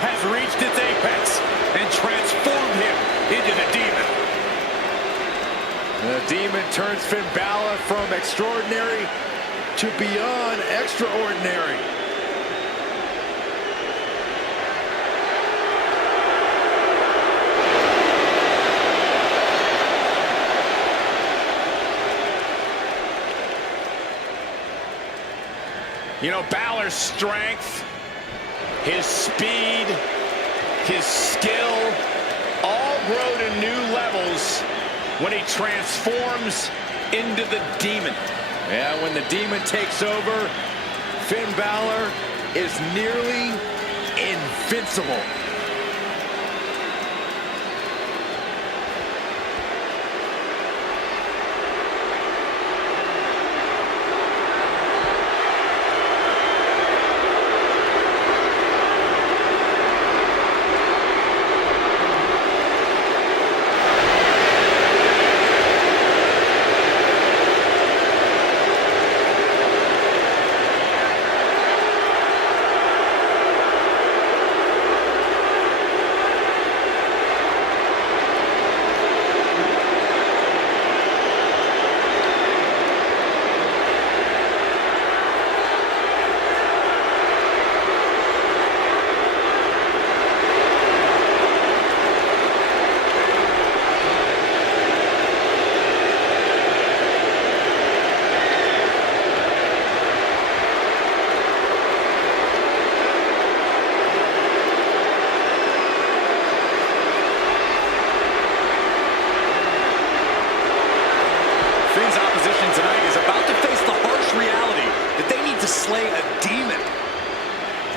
Has reached its apex and transformed him into the Demon. The Demon turns Finn Balor from extraordinary to beyond extraordinary. You know, Balor's strength, his speed, his skill, all grow to new levels when he transforms into the Demon. Yeah, when the Demon takes over, Finn Balor is nearly invincible.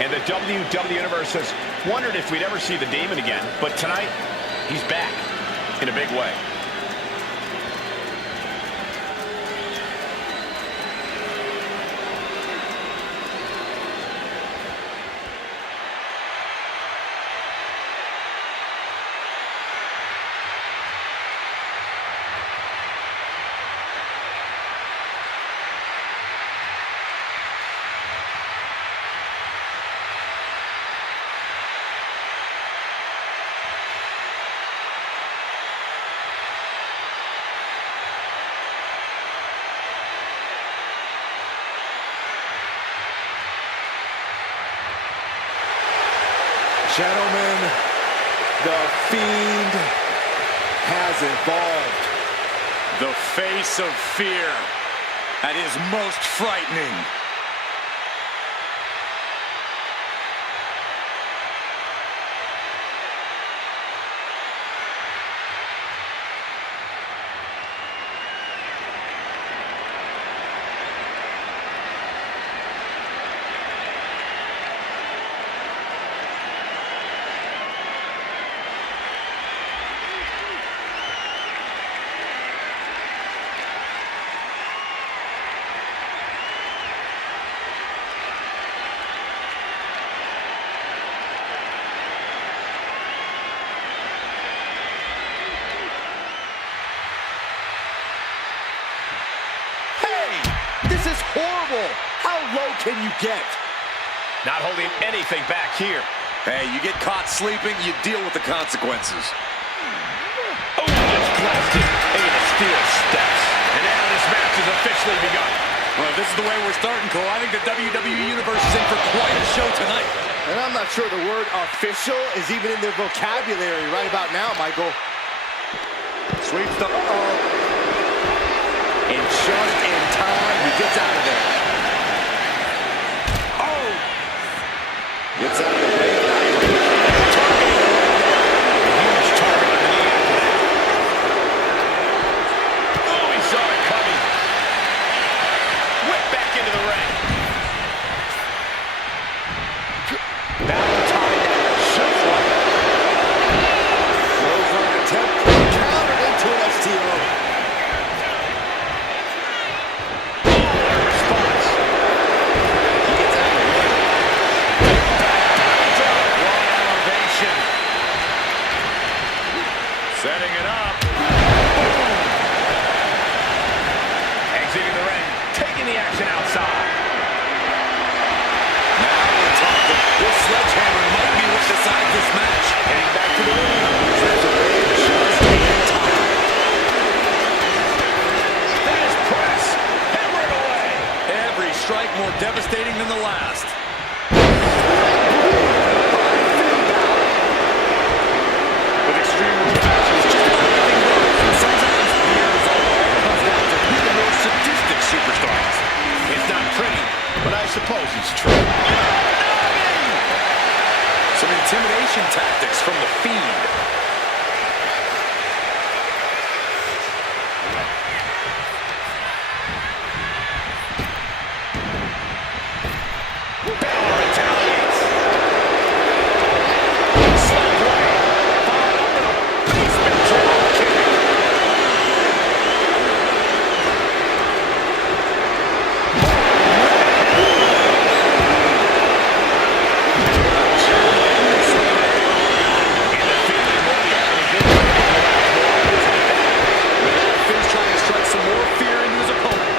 And the WWE Universe has wondered if we'd ever see the Demon again. But tonight, he's back in a big way. Gentlemen, the Fiend has evolved. The face of fear at his most frightening. This is horrible. How low can you get? Not holding anything back here. Hey, you get caught sleeping, you deal with the consequences. Oh, just blasted. Into the steel steps. And now this match has officially begun. Well, if this is the way we're starting, Cole, I think the WWE Universe is in for quite a show tonight. And I'm not sure the word official is even in their vocabulary right about now, Michael. Sweeps the... In just in time, he gets out of there. Oh! Gets out of the way. Huge target on the knee after that. Oh, he saw it coming. Whip back into the ring. Battle tied down. Shows one. Throws on attempt. Countered into an STO. Setting it up. Exiting the ring. Taking the action outside. Now we're talking. This sledgehammer might be what decides this match. Heading back to the ring. There's a way just in time. There's press. Hammering away. Every strike more devastating than the last. With extreme rules matches, just about anything goes. And sometimes the end result all comes down to who the more sadistic superstar is. It's not pretty, but I suppose it's true. Some intimidation tactics from the Fiend. Balor retaliates. Slap away. Followed up with a basement drop kick. And the Fiend won't be having a good Finn's trying to strike some more fear into his opponent.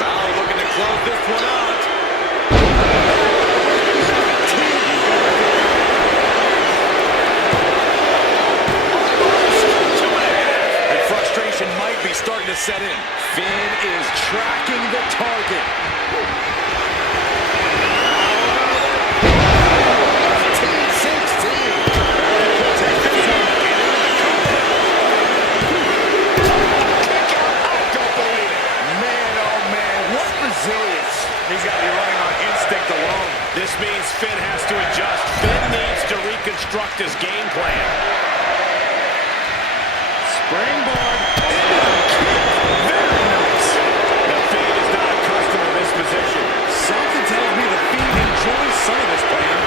Balor looking to close this one out. And frustration might be starting to set in. Finn is tracking the target. 16. Man, oh man, what resilience. He's got to be running on instinct alone. This means Finn has to adjust. Finn needs to reconstruct his game plan. Springboard. Very nice. The Fiend is not accustomed to this position. Something tells me the Fiend enjoys some of this plan.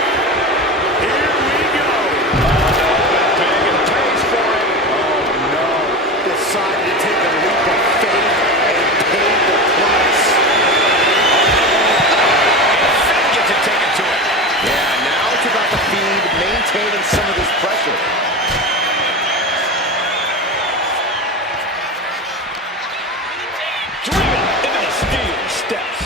Here we go. Big and pays for it. Oh no. Decided to take a leap of faith and pay the price. Finn gets it taken to it. Yeah, now it's about the Fiend maintaining some of this pressure. Driven into the steel steps.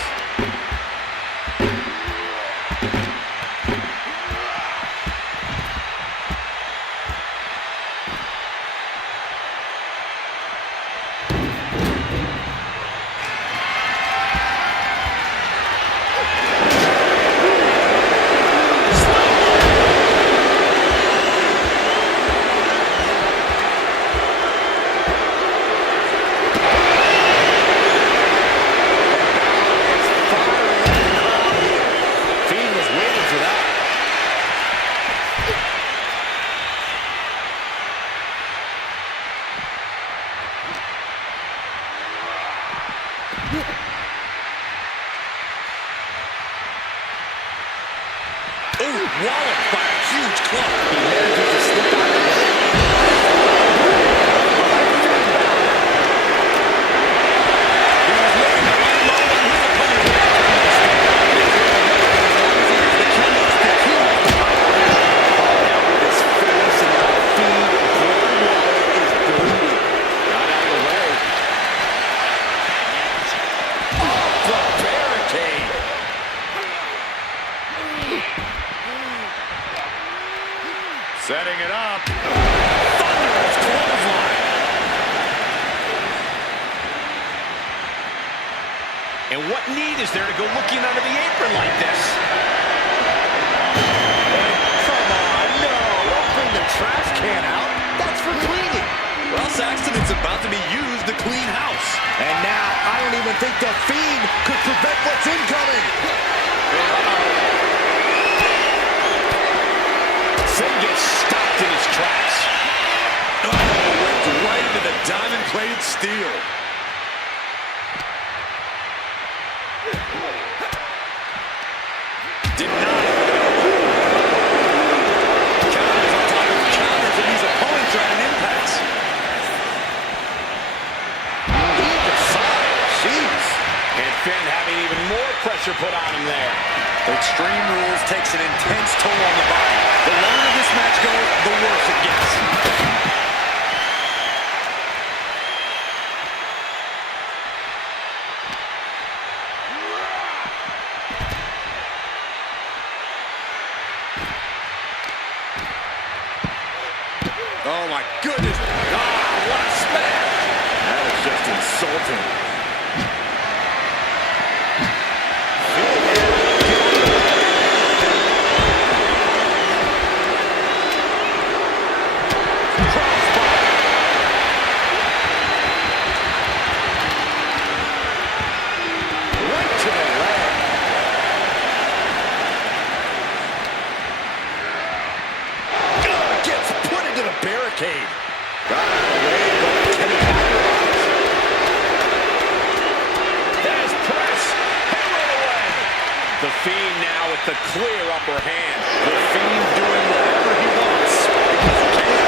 Ooh, walloped by a huge club. He manages to slip out of the way. He was looking to unload on his opponent with that kendo stick. As long as he has the kendo stick, he has the power. Now with his face and the feed, Bray Wyatt is bleeding. Not out of the way. Off the barricade. Setting it up. Thunderous clothesline. And what need is there to go looking under the apron like this? Come on, no. Don't bring the trash can out. That's for cleaning. Well, Saxton, it's about to be used to clean house. And now, I don't even think the Fiend could prevent what's incoming. Finn gets stopped in his tracks. Oh, went right into the diamond-plated steel. Denied with an elbow. Counters on top of counters, and these opponents are at an impasse. Jeez. And Finn having even more pressure put on him there. Extreme Rules takes an intense toll on the body. The longer this match goes, the worse it gets. Oh my goodness. Ah, what a smash. That is just insulting. Barricade. There's press. Hammered away. The Fiend now with the clear upper hand. The Fiend doing whatever he wants because he can.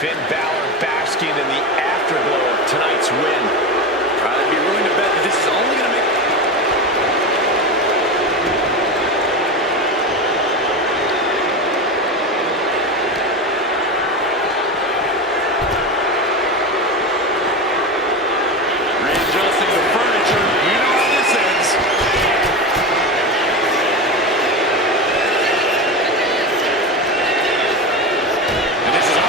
Finn Balor basking in the afterglow of tonight's win. I'd be willing to bet that this is only going to make... Readjusting the furniture. You know how this ends. And this is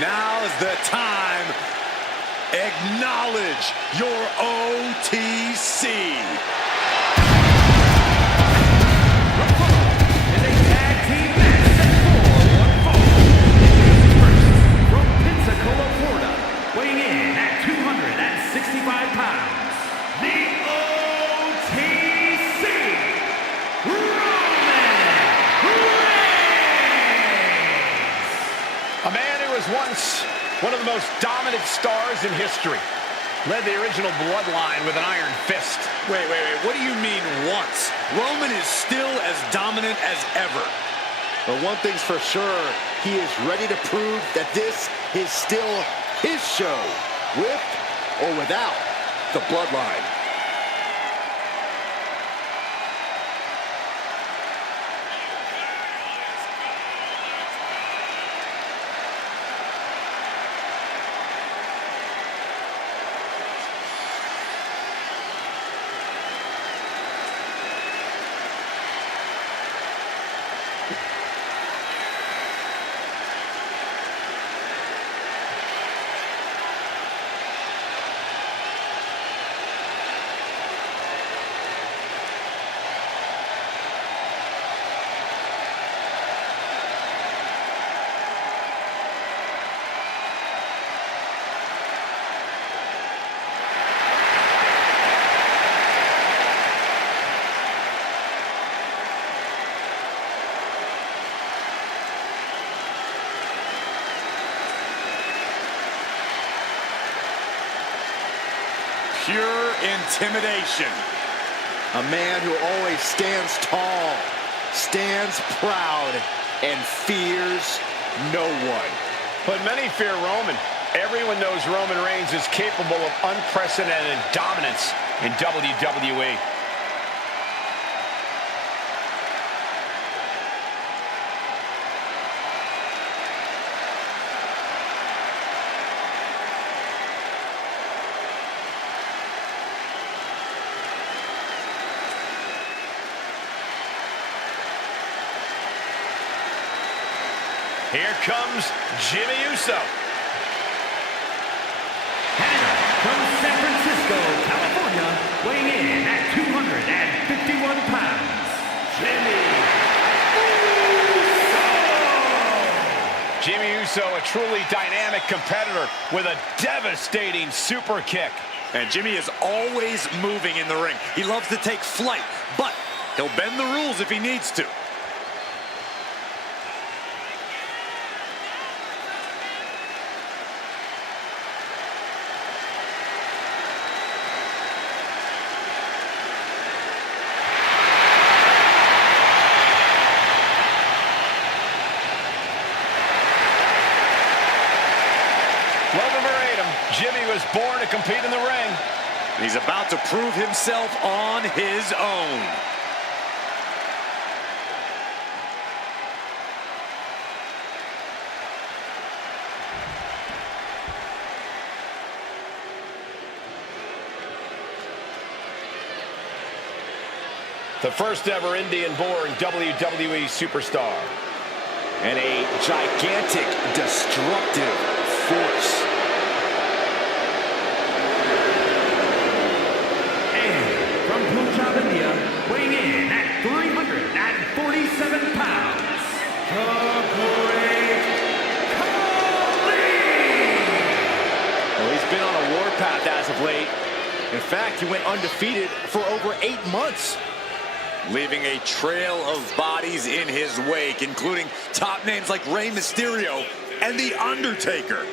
Now's the time. Acknowledge your OTC. Is a tag team match set for one fall. First, from Pensacola, Florida, weighing in at 265 pounds, the OTC, Roman Reigns. A man who was once one of the most dominant stars in history. Led the original bloodline with an iron fist. Wait. What do you mean once? Roman is still as dominant as ever. But one thing's for sure, he is ready to prove that this is still his show, with or without the bloodline. Pure intimidation. A man who always stands tall, stands proud, and fears no one. But many fear Roman. Everyone knows Roman Reigns is capable of unprecedented dominance in WWE. Here comes Jimmy Uso. And from San Francisco, California, weighing in at 251 pounds, Jimmy Uso. Jimmy Uso, a truly dynamic competitor with a devastating super kick. And Jimmy is always moving in the ring. He loves to take flight, but he'll bend the rules if he needs to. Love him or hate him, Jimmy was born to compete in the ring. He's about to prove himself on his own. The first ever Indian-born WWE superstar. And a gigantic, destructive force. And from Punjab, India, weighing in at 347 pounds, the Great Khali. Well, he's been on a warpath as of late. In fact, he went undefeated for over 8 months. leaving a trail of bodies in his wake, including top names like Rey Mysterio and The Undertaker.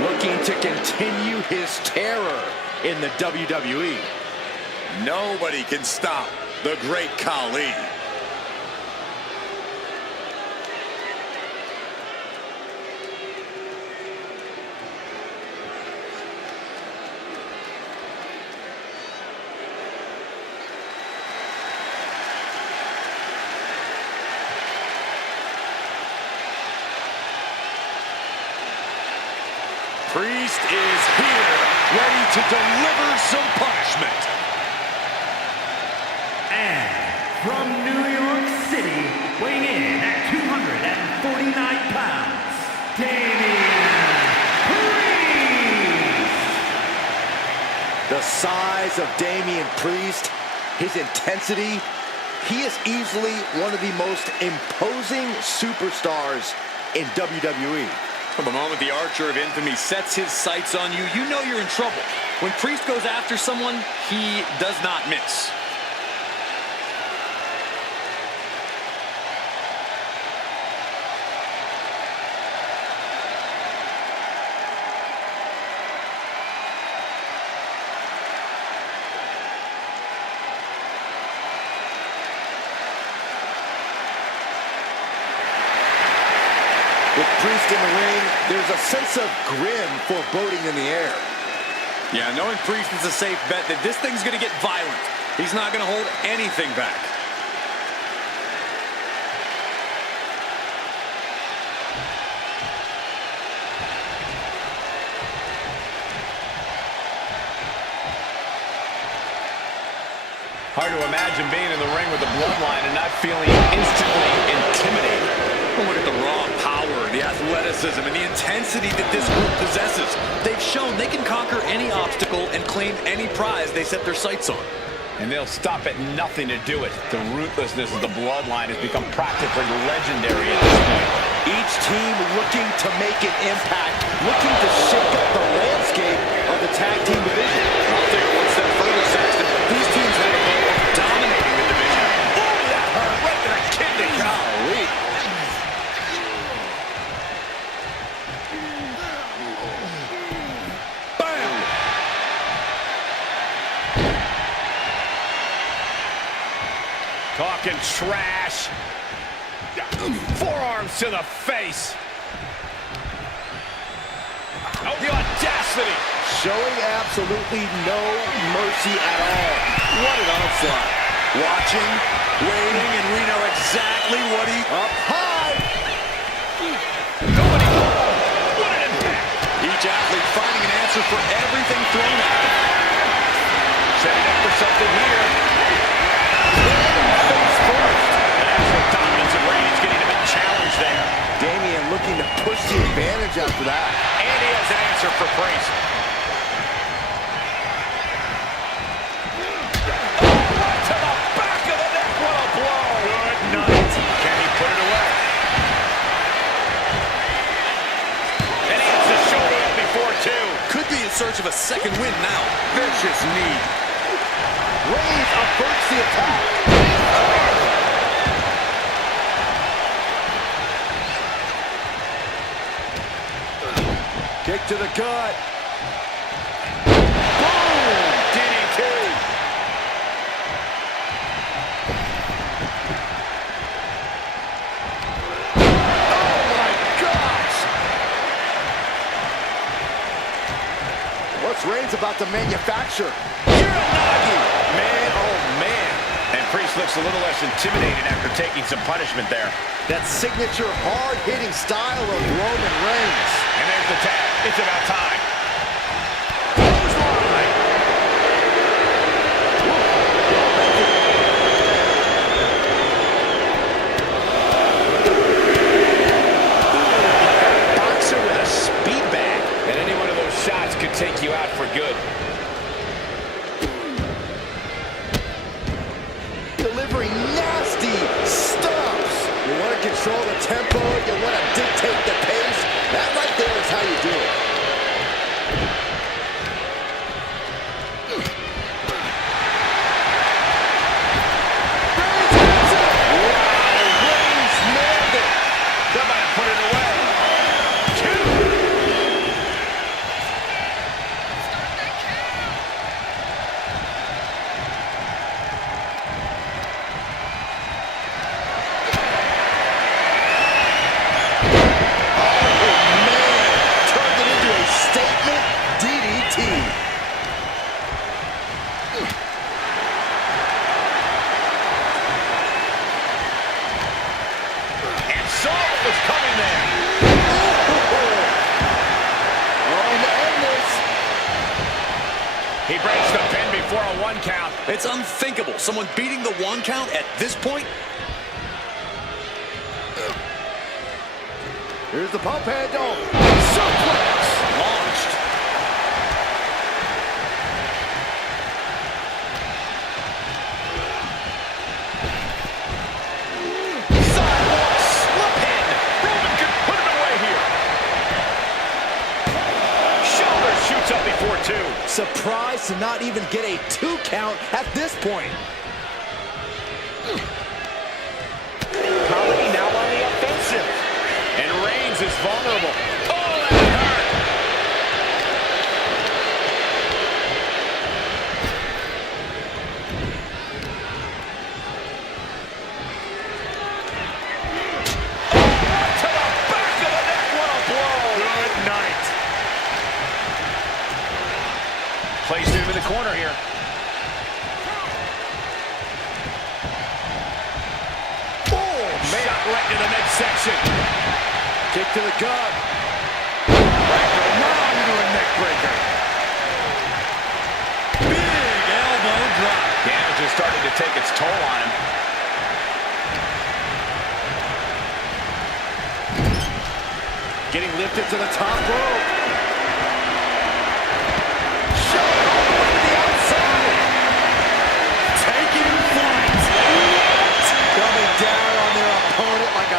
Looking to continue his terror in the WWE. Nobody can stop the Great Khali. Priest is here, ready to deliver some punishment. And from New York City, weighing in at 249 pounds, Damian Priest! The size of Damian Priest, his intensity, he is easily one of the most imposing superstars in WWE. From the moment the Archer of Infamy sets his sights on you, you know you're in trouble. When Priest goes after someone, he does not miss. With Priest in the ring, there's a sense of grim foreboding in the air. Yeah, knowing Priest is a safe bet that this thing's going to get violent. He's not going to hold anything back. Hard to imagine being in the ring with the bloodline and not feeling instantly intimidated. Look at the raw power, the athleticism, and the intensity that this group possesses. They've shown they can conquer any obstacle and claim any prize they set their sights on. And they'll stop at nothing to do it. The ruthlessness of the bloodline has become practically legendary at this point. Each team looking to make an impact, looking to shake up the landscape of the tag team division. I'll take it one step further, Saxton. These teams have a goal of dominating the division. Oh, that hurt right to the kidney. Golly. Bam! Talking trash. Forearms to the face. Oh, the audacity. Showing absolutely no mercy at all. What an onslaught. Watching, waiting, and we know exactly what he... Up high. Nobody. What an impact. Each athlete finding an answer for everything thrown at them. Setting up for something here. Face first. And absolute dominance of Reigns getting a bit challenged there. Damian looking to push the advantage after that. And he has an answer for Priest. Oh, right to the back of the neck. What a blow. Good night. Can he put it away? And he has the shoulder up before, too. Could be in search of a second win now. Vicious knee. Reigns averts the attack. Kick to the gut. Boom! DDT. Oh, my gosh. What's Reigns about to manufacture? Uranagi. Man, oh, man. And Priest looks a little less intimidated after taking some punishment there. That signature hard-hitting style of Roman Reigns. And there's the tag. It's about time. Clothesline. control the tempo, you want to dictate the pace. That right there is how you do it. Reigns nailed it. Somebody put it away. He breaks the pin before a 1 count. It's unthinkable. Someone beating the 1 count at this point. Here's the pump handle. Suplex launched. Sidewalk slip in. Roman can put it away here. Shoulder shoots up before 2. Surprised to not even get a 2 count at this point. Collie now on the offensive. And Reigns is vulnerable. Oh, that hurt. Oh, to the back of the neck. What a blow. Good night. Plays him in the corner here. Shot right to the midsection. Kick to the gut. Now into a neck breaker. Big elbow drop. Damage is starting to take its toll on him. Getting lifted to the top rope.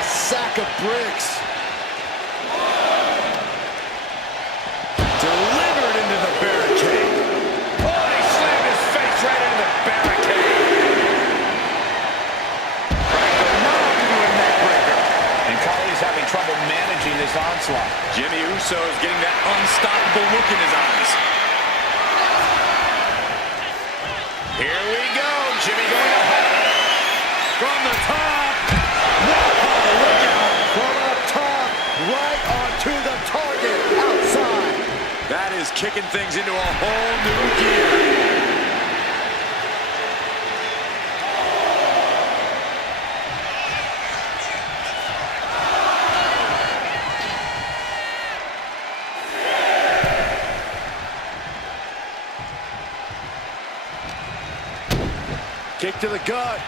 Sack of bricks. Delivered into the barricade. Oh, he slammed his face right into the barricade. Now into a neck breaker. And Collie's having trouble managing this onslaught. Jimmy Uso is getting that unstoppable look in his eyes. Here we go. Jimmy going up from the top. Right onto the target outside. That is kicking things into a whole new gear. Kick to the gut.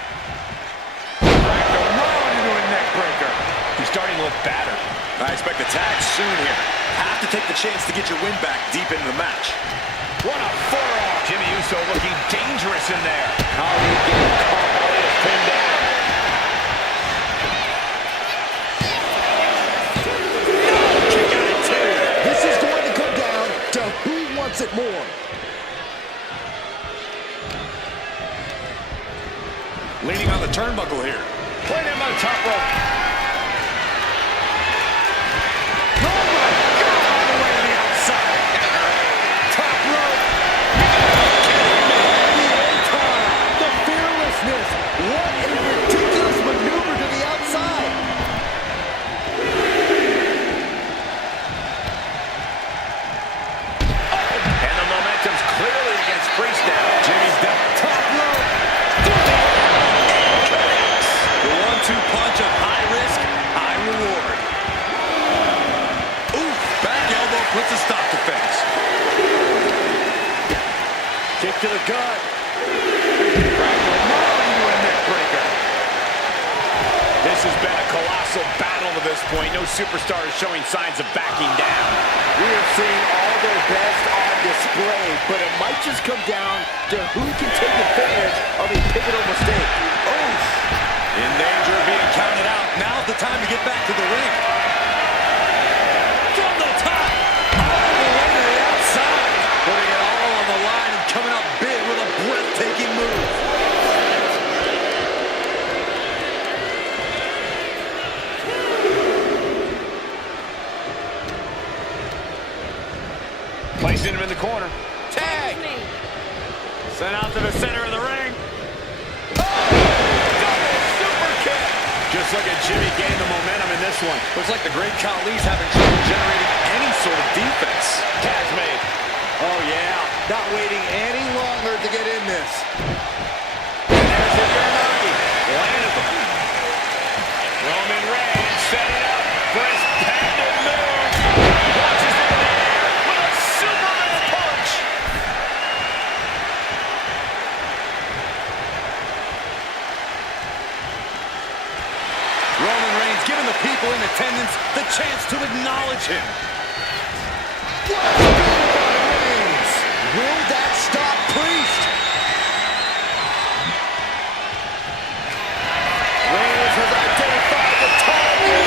Cracked around into a neck breaker. He's starting to look battered. I expect a tag soon here. Have to take the chance to get your win back deep into the match. What a forearm. Jimmy Uso looking dangerous in there. Holly getting caught. Holly is pinned down. No, kick out at 2. This is going to come down to who wants it more. Leaning on the turnbuckle here. Putting him on the top rope. Puts a stop to things. Kick to the gut. Into a neck breaker. This has been a colossal battle to this point. No superstar is showing signs of backing down. We are seeing all their best on display, but it might just come down to who can take advantage of a pivotal mistake. In danger of being counted out. Now the time to get back to the ring. From the top, all the way to the outside. Putting it all on the line and coming up big with a breathtaking move. Placing him in the corner. Tag! Sent out to the center of the ring. Double super kick! Just look at Jimmy gain the momentum in this one. Looks like the great Khali's having trouble generating any sort of defense. Tag's made. Oh, yeah. Not waiting any longer to get in this. And there's the Uranagi. Landed them. Roman Reigns setting up for his patented move. Launches it in the air with a Superman punch. Roman Reigns giving the people in attendance the chance to acknowledge him. Will that stop Priest? Reigns has identified the target.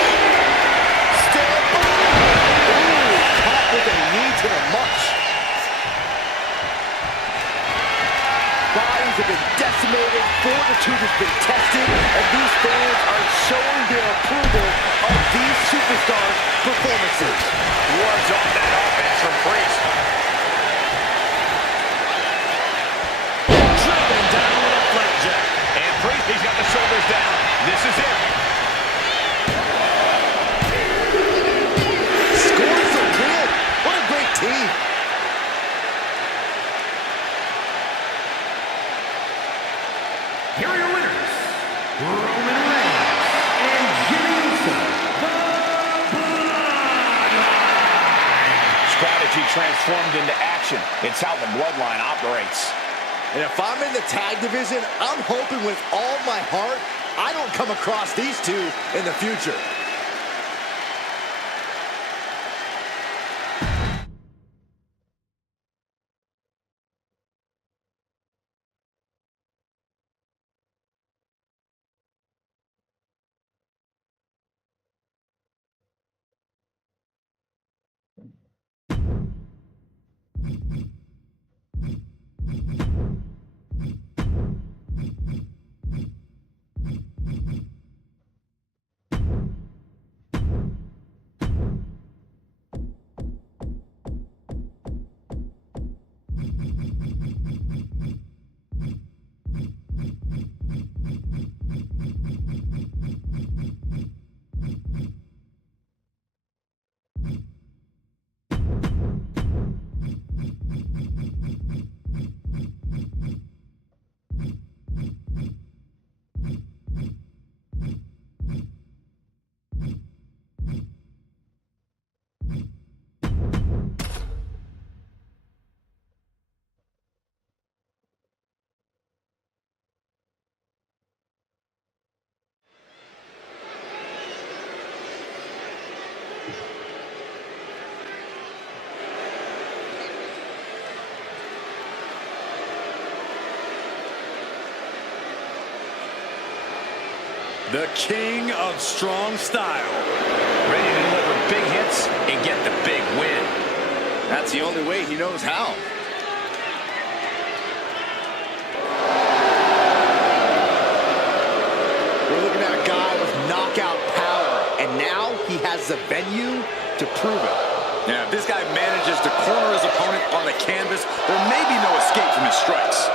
Still Ooh, caught with a knee to the mush. Bodies have been decimated, fortitude has been tested, and these fans are showing their approval of these superstars' performances. Wards off that offense from Priest. Driven down with a flapjack. And Priest, he's got the shoulders down. This is it. Scores the win. What a great team. Here are your winners, Roman Reigns and Jimmy Uso, the Bloodline. Strategy transformed into action. It's how the Bloodline operates. And if I'm in the tag division, I'm hoping with all my heart I don't come across these two in the future. The king of strong style. Ready to deliver big hits and get the big win. That's the only way he knows how. We're looking at a guy with knockout power, and now he has the venue to prove it. Yeah, if this guy manages to corner his opponent on the canvas, there may be no escape from his strikes.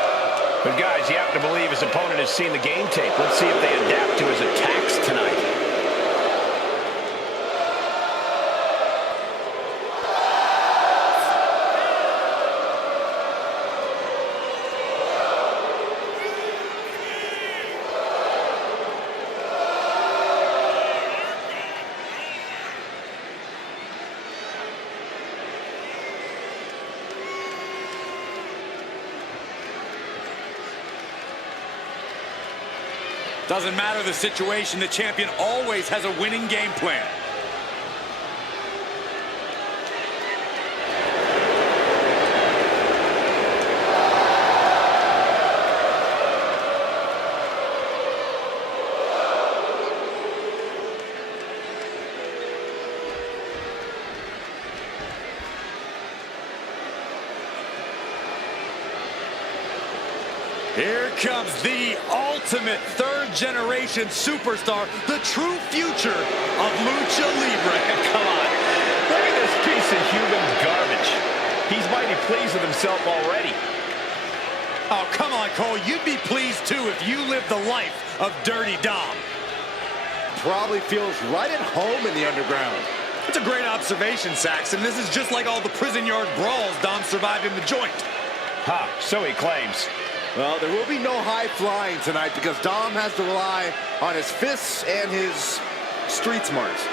But guys, you have to believe his opponent has seen the game tape. Let's see if they adapt to his attacks tonight. Doesn't matter the situation, the champion always has a winning game plan. comes the ultimate third-generation superstar, the true future of Lucha Libre. Come on. Look at this piece of human garbage. He's mighty pleased with himself already. Oh, come on, Cole. You'd be pleased, too, if you lived the life of Dirty Dom. Probably feels right at home in the underground. It's a great observation, Saxon. This is just like all the prison yard brawls Dom survived in the joint. Ha, so he claims. Well, there will be no high flying tonight because Dom has to rely on his fists and his street smarts.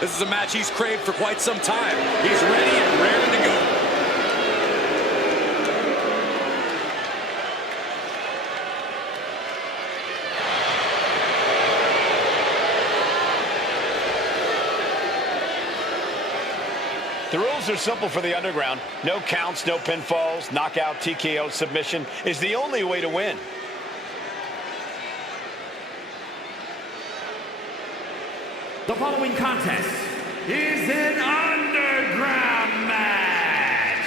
This is a match he's craved for quite some time. He's ready and raring to go. The rules are simple for the underground. No counts, no pinfalls, knockout, TKO, submission is the only way to win. The following contest is an underground match.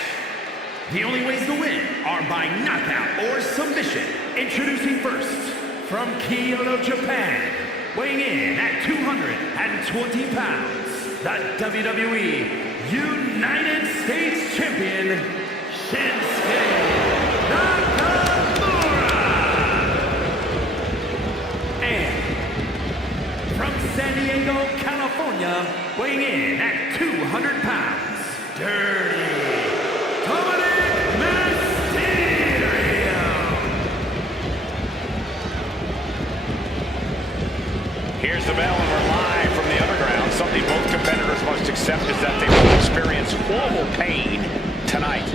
The only ways to win are by knockout or submission. Introducing first, from Kyoto, Japan, weighing in at 220 pounds, the WWE United States Champion, Shinsuke Nakamura. And from San Diego, California, weighing in at 200 pounds, Dirty Mysterio. Here's the bell and we're live from the underground. Something both competitors must accept is that they will experience horrible pain tonight.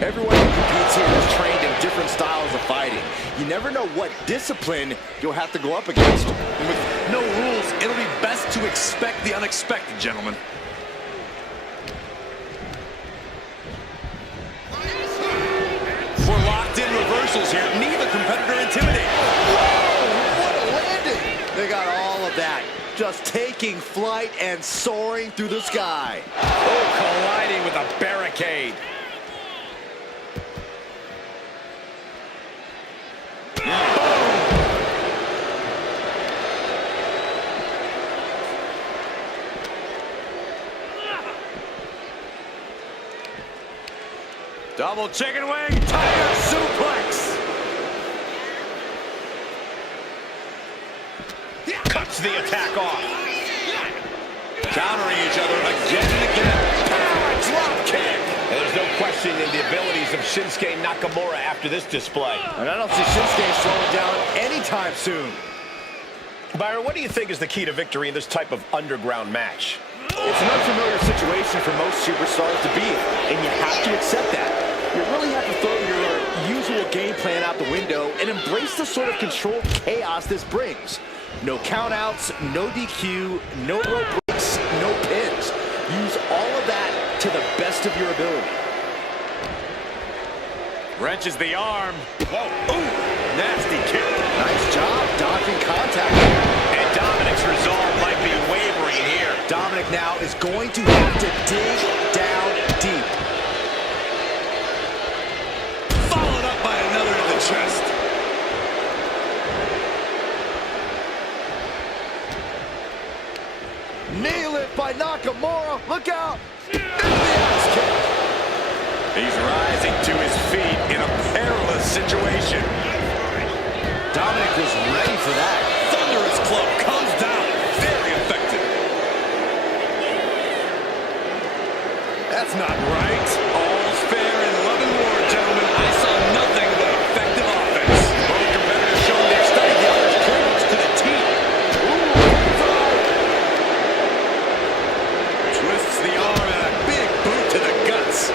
Everyone who competes here is trained in different styles of fighting. You never know what discipline you'll have to go up against. With no rules, it'll be best to expect the unexpected, gentlemen. We're locked in reversals here. Neither competitor intimidated. Whoa, what a landing! They got all of that. Just taking flight and soaring through the sky. Oh, colliding with a barricade. Double chicken wing, tiger suplex. Cuts the attack off. Countering each other again and again. Power drop kick. And there's no questioning the abilities of Shinsuke Nakamura after this display. And I don't see Shinsuke slowing down anytime soon. Byron, what do you think is the key to victory in this type of underground match? It's an unfamiliar situation for most superstars to be in, and you have to accept that. You really have to throw your usual game plan out the window and embrace the sort of controlled chaos this brings. No countouts, no DQ, no rope breaks, no pins. Use all of that to the best of your ability. Wrenches the arm. Whoa. Ooh, nasty kick. Nice job dodging contact. And Dominic's resolve might be wavering here. Dominic now is going to have to dig down deep. Followed up by another to the chest. Knee lift by Nakamura. Look out. Into the ass kick. He's rising to his feet in a perilous situation. Dominic was ready for that. Thunderous club comes down. Very effective. That's not right. All's fair in love and war, gentlemen. I saw nothing but effective offense. Both competitors showing they've studied the other's clearance to the team. Twists the arm and a big boot to the guts.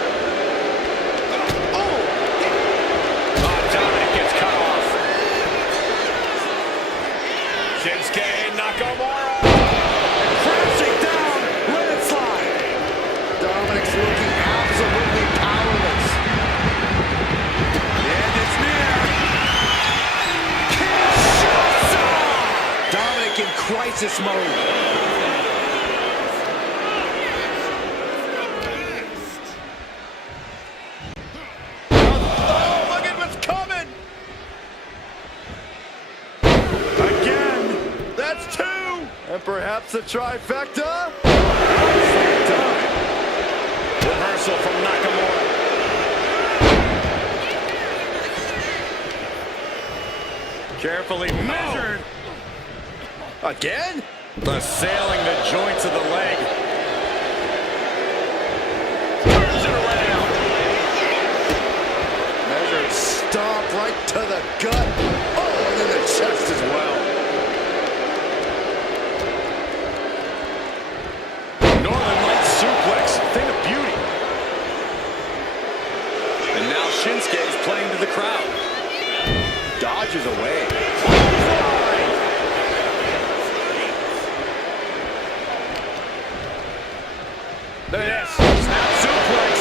Dominic gets cut off. Shinsuke Nakamura. crisis mode. Oh, look at what's coming! Again. That's two! And perhaps a trifecta? Reversal from Nakamura. Carefully measured. Again? Assailing the joints of the leg. Turns it around. Measured stomp right to the gut. Oh, and then the chest as well. Northern Lights suplex. Thing of beauty. And now Shinsuke is playing to the crowd. Dodges away. Look at this. Snap suplex.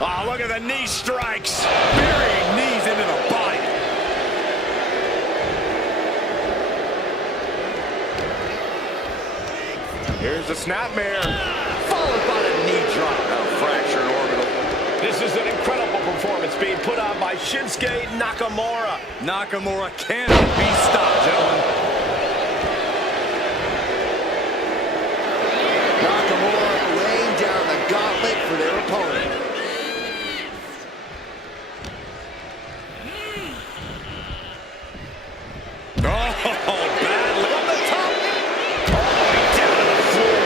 Oh, look at the knee strikes. Burying knees into the body. Here's the snapmare. Followed by the knee drop. Fractured orbital. This is an incredible performance being put on by Shinsuke Nakamura. Nakamura cannot be stopped, gentlemen. Nakamura laying down the gauntlet for their opponent. Oh, bad from the top. All the way down to the floor.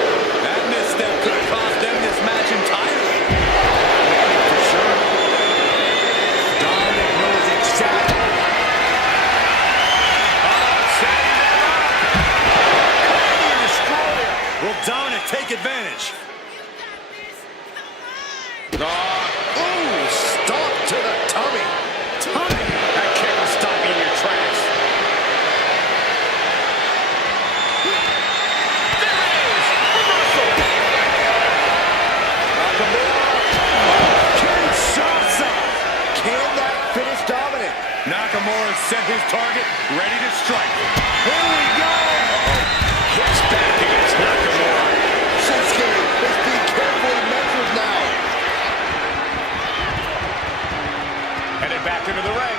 That misstep could have cost them this match entirely. For sure. Dominic knows exactly. Will Dominic take advantage? Ooh, stop to the tummy. That kick will stop you in your tracks. There it is! Reversal! Kinshasa. Can that finish Dominic? Nakamura set his target, ready to strike. Here we go. Kicks back against Nakamura. Shinsuke is being carefully measured now. Headed back into the ring.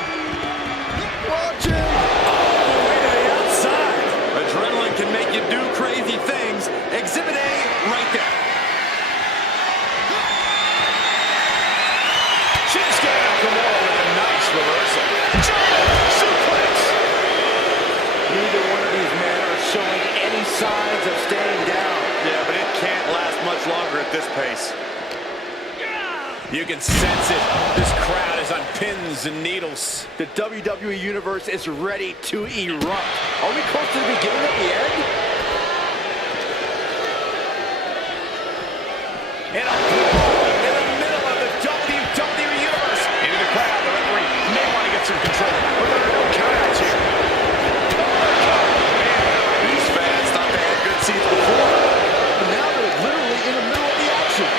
Watch it. All the way to the outside. Adrenaline can make you do crazy things. Exhibit A, right there. Shinsuke Nakamura with a nice reversal. Giant suplex. Neither one of these men are showing any signs of staying down. Yeah, but it can't last much longer at this pace. You can sense it. This crowd is on pins and needles. The WWE Universe is ready to erupt. Are we close to the beginning of the end? In a brawl in the middle of the WWE Universe. Into the crowd, the referee may want to get some control. But there are no countouts here. These fans thought they had good seats before. And now they're literally in the middle of the action.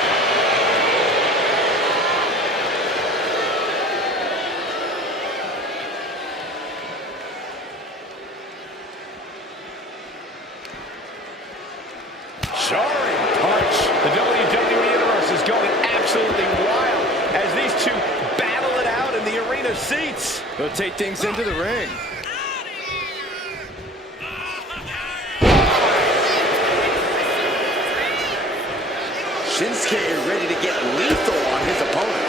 Jarring punch. The WWE Universe is going absolutely wild as these two battle it out in the arena seats. They'll take things into the ring. Shinsuke is ready to get lethal on his opponent.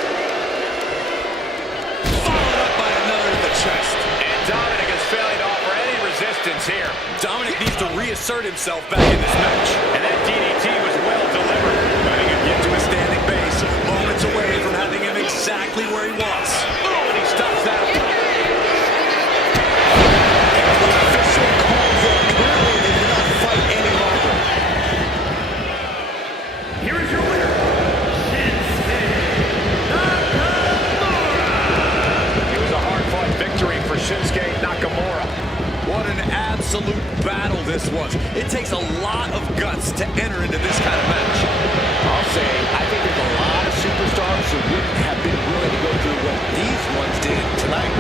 Followed up by another to the chest. And Dominic is failing to offer any resistance here. Dominic needs to reassert himself back in this match. And that DDT was well delivered. Letting him get to a standing base, moments away from having him exactly where he wants. Oh, and he stops that. The official calls it. Clearly, they do not fight any longer. Here is your winner, Shinsuke Nakamura. It was a hard-fought victory for Shinsuke Nakamura. What an absolute battle this was. It takes a lot of guts to enter into this kind of match. I'll say, I think there's a lot of superstars superstars wouldn't have been willing to go through what these ones did tonight.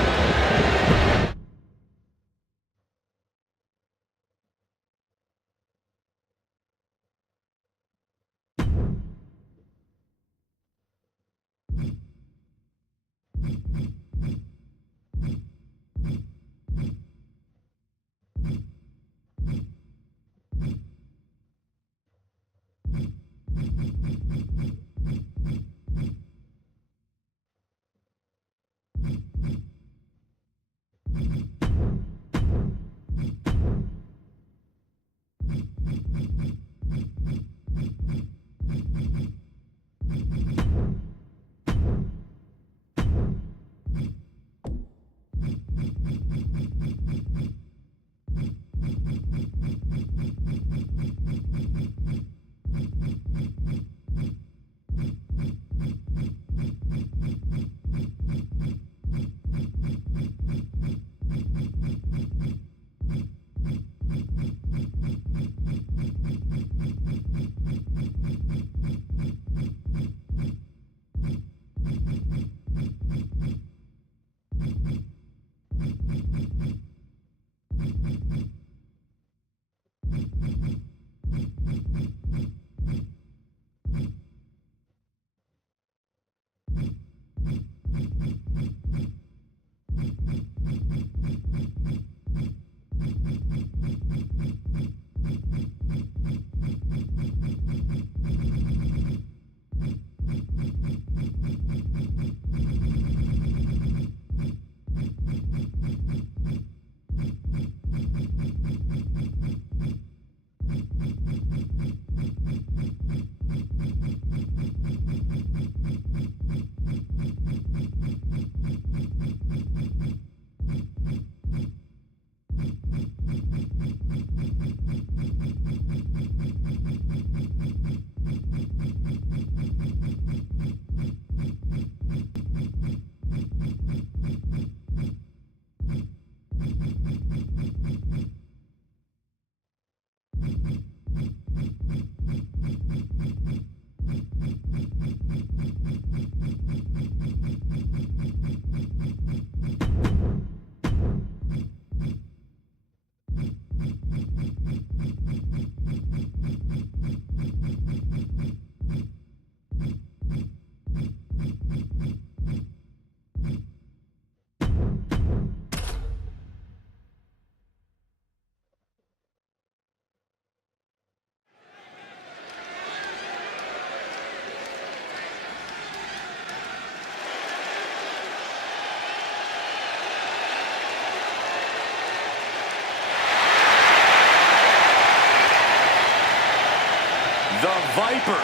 The Viper,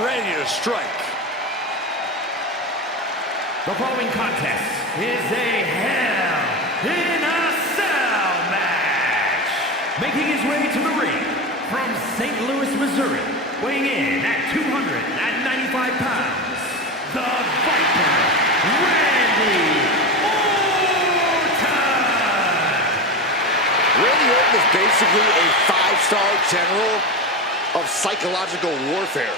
ready to strike. The following contest is a Hell in a Cell match. Making his way to the ring from St. Louis, Missouri, weighing in at 295 pounds, the Viper, Randy Orton. Randy Orton is basically a five-star general of psychological warfare.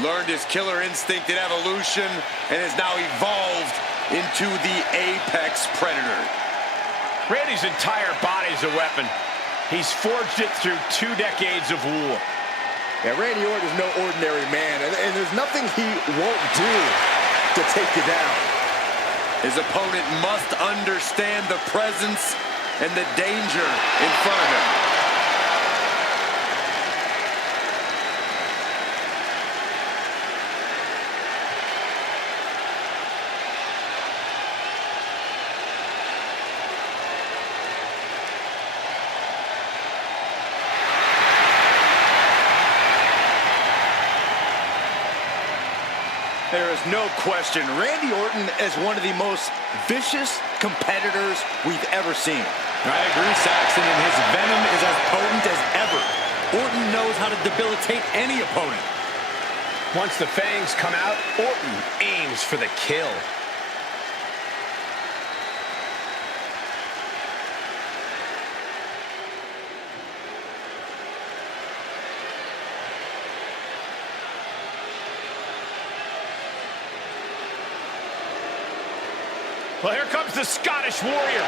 Learned his killer instinct in evolution and has now evolved into the apex predator. Randy's entire body's a weapon. He's forged it through 2 decades of war. Yeah, Randy Orton is no ordinary man, and there's nothing he won't do to take you down. His opponent must understand the presence and the danger in front of him. There is no question, Randy Orton is one of the most vicious competitors we've ever seen. I agree, Saxton, and his venom is as potent as ever. Orton knows how to debilitate any opponent. Once the fangs come out, Orton aims for the kill. Well, here comes the Scottish Warrior.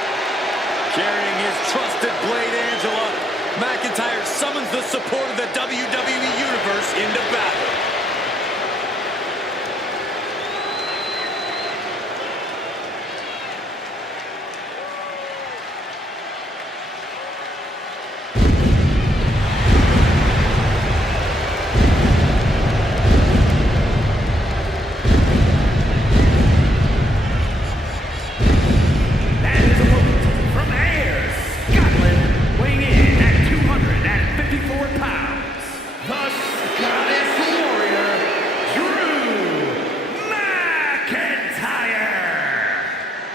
Carrying his trusted blade, Angela, McIntyre summons the support of the WWE Universe into battle.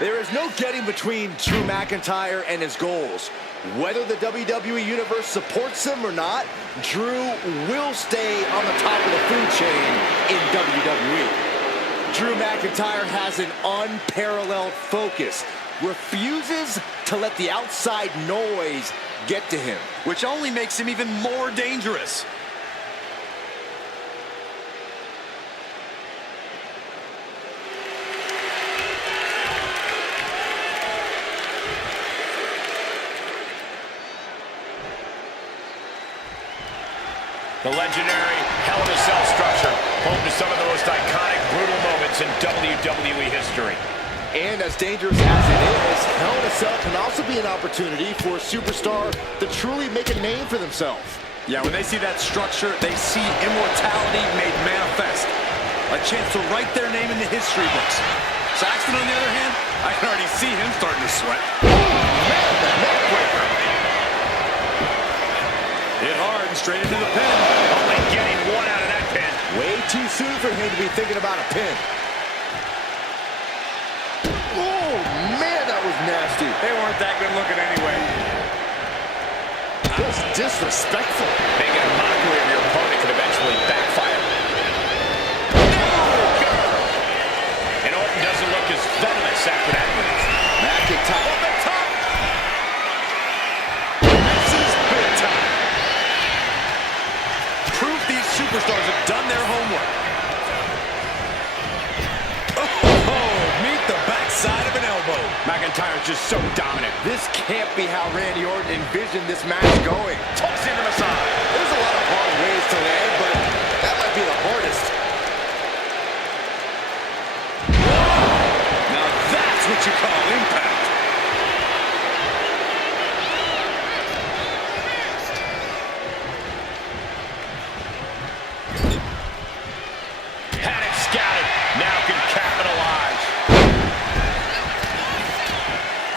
There is no getting between Drew McIntyre and his goals. Whether the WWE Universe supports him or not, Drew will stay on the top of the food chain in WWE. Drew McIntyre has an unparalleled focus, refuses to let the outside noise get to him, which only makes him even more dangerous. The legendary Hell in a Cell structure, home to some of the most iconic, brutal moments in WWE history. And as dangerous as it is, Hell in a Cell can also be an opportunity for a superstar to truly make a name for themselves. Yeah, when they see that structure, they see immortality made manifest. A chance to write their name in the history books. Saxton, on the other hand, I can already see him starting to sweat. Man, the neck breaker. Hit hard and straight into the pin. Only getting one out of that pin. Way too soon for him to be thinking about a pin. Oh, man, that was nasty. They weren't that good looking anyway. Just disrespectful. Making a mockery of your opponent could eventually backfire. And Orton doesn't look as venomous after that move. McIntyre up the top. This is big time. Proof these superstars have done their homework. Oh, meet the backside of an elbow. McIntyre's just so dominant. This can't be how Randy Orton envisioned this match going. Tucks into the side. There's a lot of hard ways to land, but that might be the hardest. Now that's what you call impact. Had it scouted. Now can capitalize.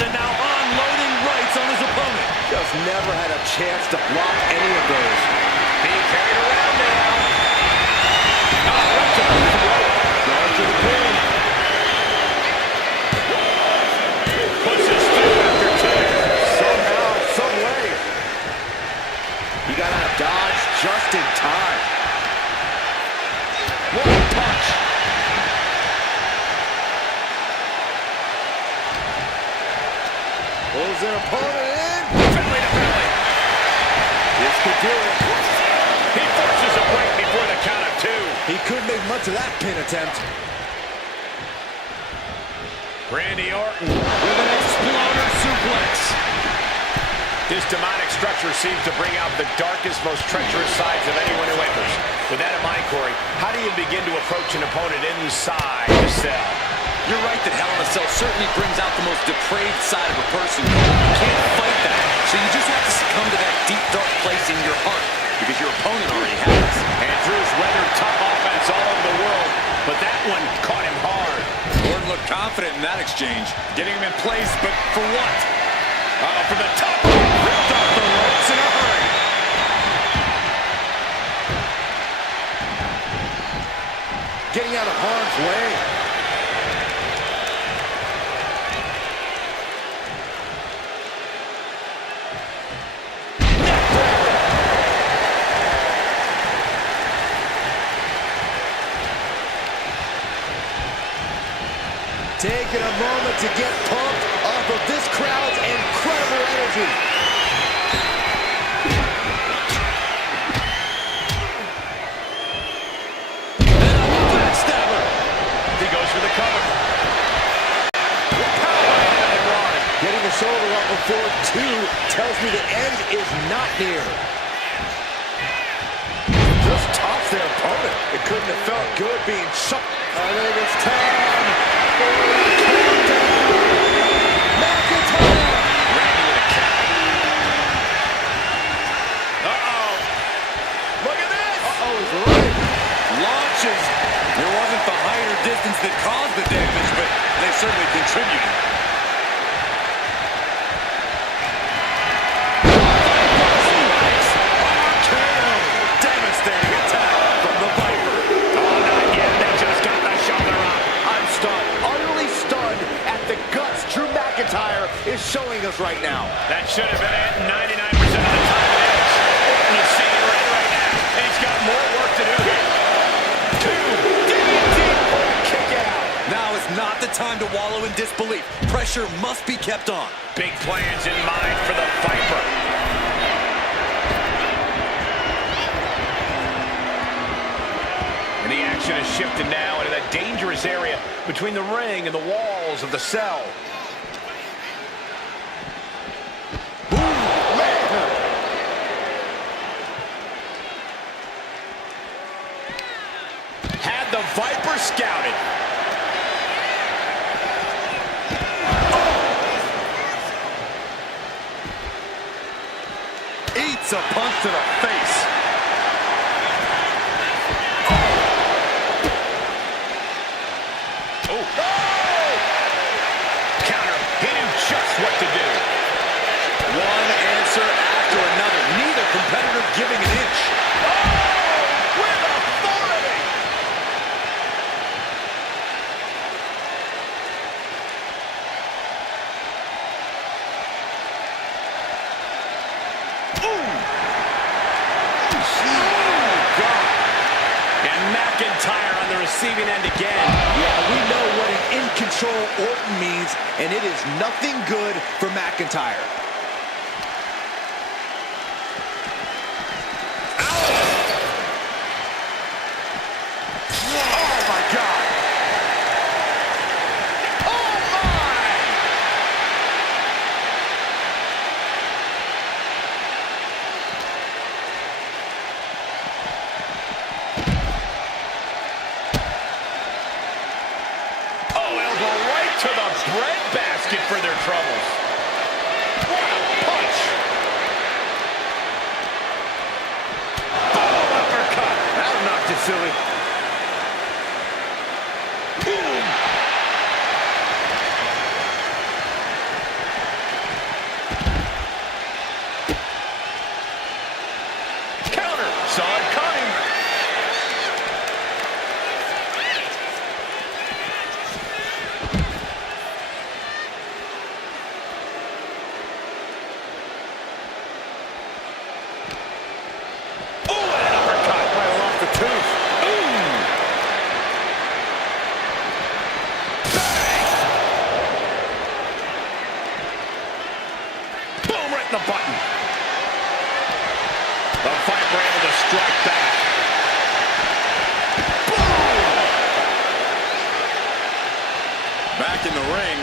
And now unloading rights on his opponent. Just never had a chance to block any of those. Being carried around now. Oh, right to the throat. Going to the pin. Pushes through after two. Somehow, some way. He got out of dodge just in time. One punch. Pulls their opponent in. Belly to belly. This could do it. He forces a break before the count of two. He couldn't make much of that pin attempt. Randy Orton. With an exploder suplex. This demonic structure seems to bring out the darkest, most treacherous sides of anyone who enters. With that in mind, Corey, how do you begin to approach an opponent inside the cell? You're right that Hell in a Cell certainly brings out the most depraved side of a person. You can't fight that. So you just have to succumb to that deep, dark place in your heart. Because your opponent already has. And Drew's weathered tough offense all over the world, but that one caught him hard. Orton looked confident in that exchange. Getting him in place, but for what? From the top. Ripped off the ropes in a hurry. Getting out of harm's way. Taking a moment to get pumped off of this crowd's incredible energy. And a backstabber. He goes for the cover. Power for two tells me the end is not near. Just tops their opponent. It couldn't have felt good being shot. I think it's time for the countdown. McIntyre. Randy with a count. Uh-oh. Look at this. Uh-oh, he's right. Launches. It wasn't the height or distance that caused the damage, but they certainly contributed. Devastating attack from the Viper. Oh, not yet. They just got the shoulder up. I'm stunned, utterly stunned at the guts Drew McIntyre is showing us right now. That should have been it 99% of the time it is. Orton is seeing red right now, and he's got more work to do here. Two. DDT for the kick out. Now is not the time to wallow in disbelief. Pressure must be kept on. Big plans in mind for the Viper. And the action has shifted now into that dangerous area between the ring and the walls of the cell. Had the Viper scouted. Eats a punch to the face. Oh. Counter. He knew just what to do. One answer after another. Neither competitor giving an inch. Oh, with authority. And McIntyre on the receiving end again. Yeah, we know what an in-control Orton means, and it is nothing good for McIntyre. Oh, my God. Oh, my. Oh, elbow right to the breadbasket for their troubles. What a punch. Oh, uppercut. That knocked it silly. Boom. Counter. Saw it coming. Oh, and an uppercut. Right off the tooth. Ooh. Bang. Boom, right in the button. The Viper able to strike back. Boom. Back in the ring.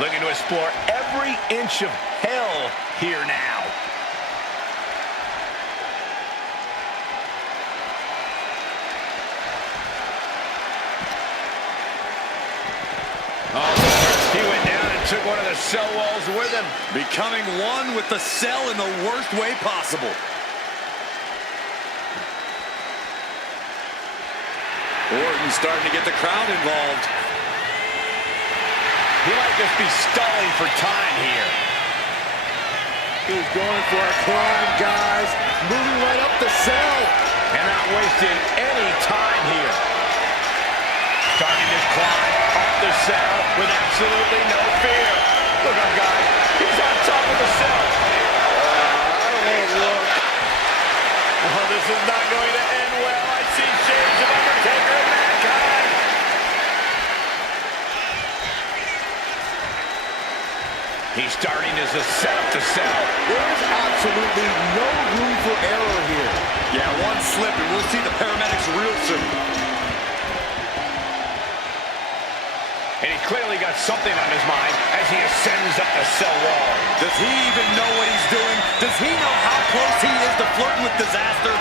Looking to explore every inch of hell here now. Oh, he went down and took one of the cell walls with him. Becoming one with the cell in the worst way possible. Orton starting to get the crowd involved. He might just be stalling for time here. He's going for a climb, guys. Moving right up the cell. And not wasting any time here. Starting his climb up the cell with absolutely no fear. Look up, guys. He's on top of the cell. Look. Oh, this is not going to end well. I see shades of Undertaker and Mankind. He's starting as a setup to sell. There is absolutely no room for error here. Yeah, one slip and we'll see the paramedics real soon. clearly got something on his mind as he ascends up the cell wall. Does he even know what he's doing? Does he know how close he is to flirting with disaster?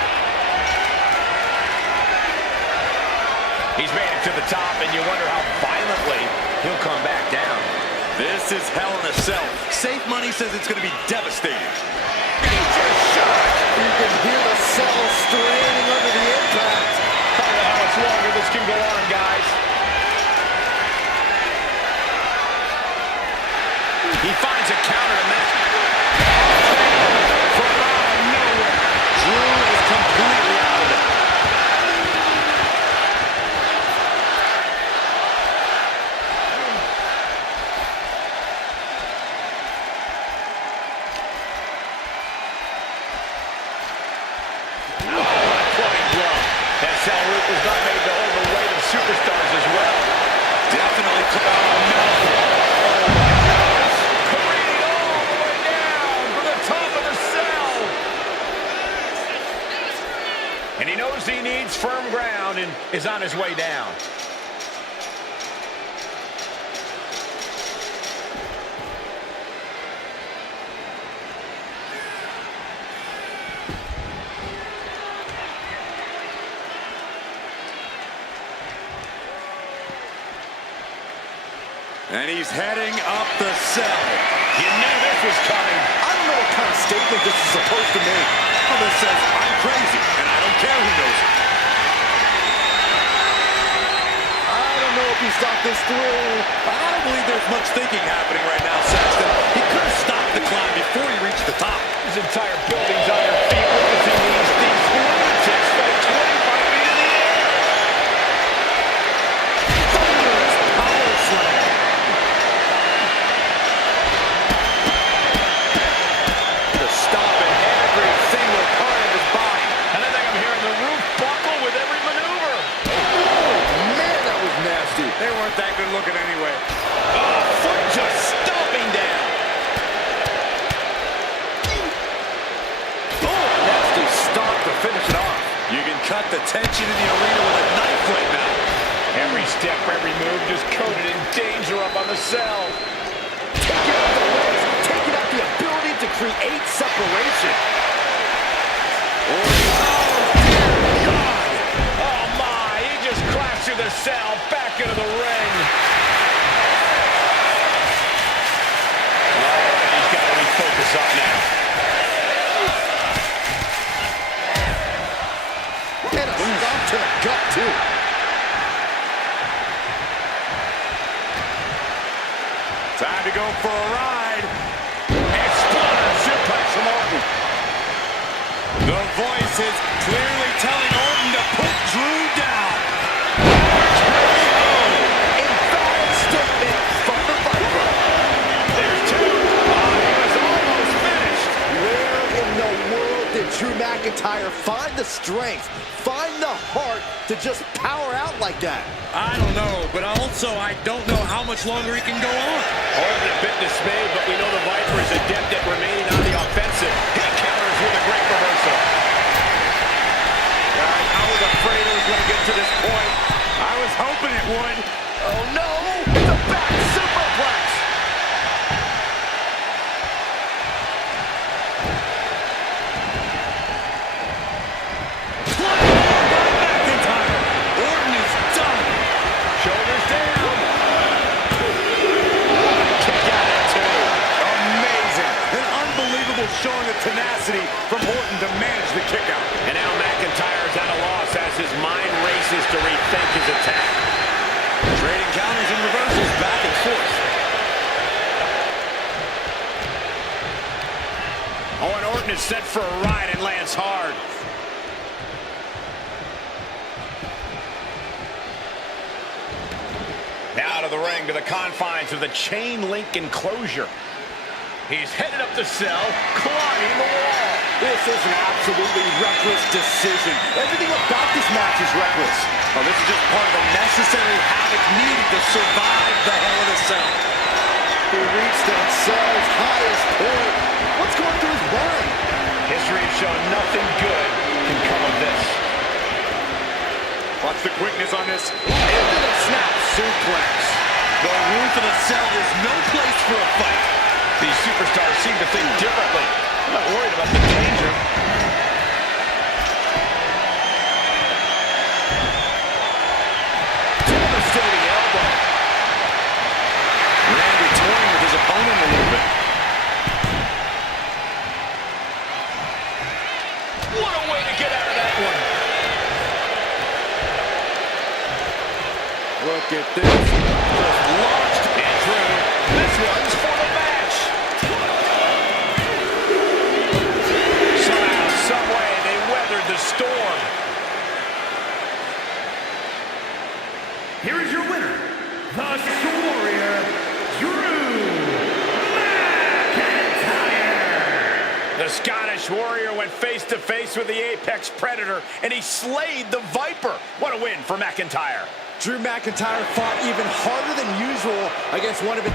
He's made it to the top, and you wonder how violently he'll come back down. This is hell in a cell. Safe money says it's going to be devastating. He just shot. You can hear the cell straining under the impact. I don't know how much longer this can go on, guys. He finds a counter to that. From out of nowhere. Drew is completely out of it. Was not made to hold the weight of superstars as well. Definitely. Oh, no. Oh, my gosh. Careening all the way down from the top of the cell. And he knows he needs firm ground and is on his way down. And he's heading up the cell. You knew this was coming. I don't know what kind of statement this is supposed to make. Well, this says, I'm crazy, and I don't care who knows it. I don't know if he's thought this through. I don't believe there's much thinking happening right now, Saxton. He could have stopped the climb before he reached the top. His entire building's on their feet witnessing these lunatics fight 25 feet in the air. Thunderous power slam. Stopping every single part of his body. And I think I'm hearing the roof buckle with every maneuver. Oh, man, that was nasty. They weren't that good looking anyway. Oh, foot just stomping down. Oh, nasty stomp to finish it off. You can cut the tension in the arena with a knife right now. Every step, every move just coated in danger up on the cell. Taking out the legs, taking out the ability to create separation. Oh, my. He just crashed through the cell, back into the ring. All right, he's got to refocus up now. And a stomp to the gut, too. Time to go for a ride. Exploder suplex from Orton. The voice is clearly telling Orton to put Drew down. Emphatic statement from the Viper. There's two. He was almost finished. Where in the world did Drew McIntyre find the strength, find the heart to just power out like that? I don't know, but also I don't know how much longer he can go on. Orton a bit dismayed, but we know the Viper is adept at remaining on the offensive. He counters with a great reversal. I was afraid it was going to get to this point. I was hoping it would. Oh no! The back superplex! McIntyre. Orton is done. Shoulders down. Kick out at two. Amazing. An unbelievable showing of tenacity from Orton to manage the kick out. And now McIntyre's at a loss as his mind races to rethink his attack. Trading counters and reversals back and forth. Oh, and Orton is set for a ride and lands hard. Now to the ring, to the confines of the chain link enclosure. He's headed up the cell, climbing the wall. This is an absolutely reckless decision. Everything about this match is reckless. Oh, this is just part of the necessary havoc needed to survive the Hell in a Cell. He reached the cell's highest point. What's going through his mind? History has shown nothing good can come of this. Watch the quickness on this. Into the snap suplex. The roof of the cell is no place for a fight. These superstars seem to think differently. I'm not worried about the danger. Devastating elbow. Randy toying with his opponent a little bit. What a way to get out of that one. Look at this. Just launched and through. This one's for the match. Somehow, some way, they weathered the storm. Here is your winner, the Warrior, Drew McIntyre. The Scottish Warrior went face-to-face with the Apex Predator, and he slayed the Viper. What a win for McIntyre. Drew McIntyre fought even harder than usual against one of his...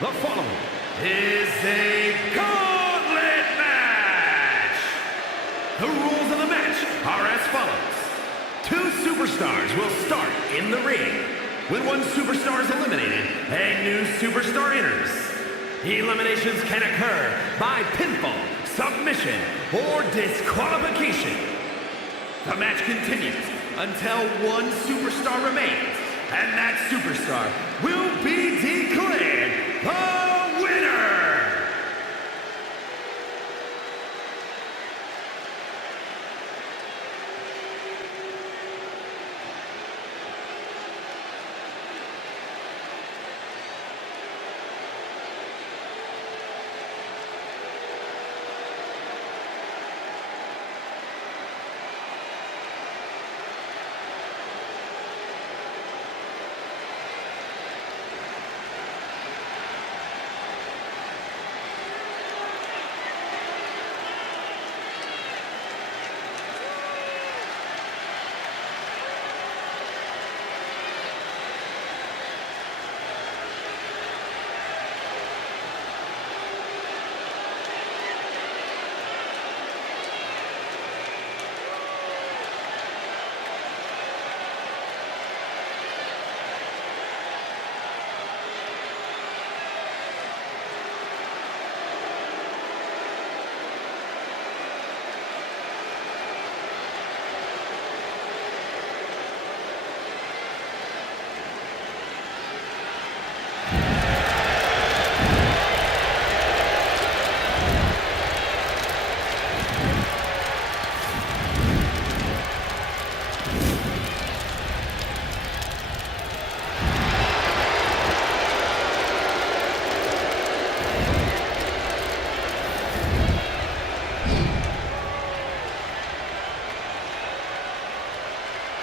The following is a gauntlet match. The rules of the match are as follows. 2 superstars will start in the ring. When one superstar is eliminated, a new superstar enters. Eliminations can occur by pinfall, submission, or disqualification. The match continues until one superstar remains, and that superstar will be declared the winner!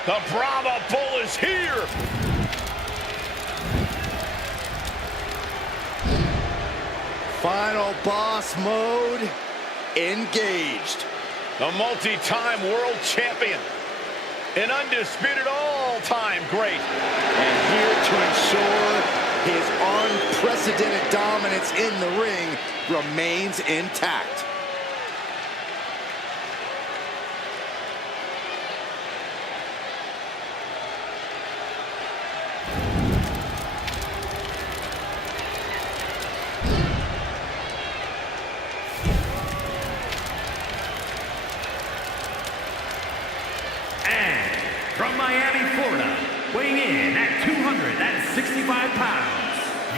The Brahma Bull is here. Final boss mode engaged. The multi-time world champion. An undisputed all-time great. And here to ensure his unprecedented dominance in the ring remains intact.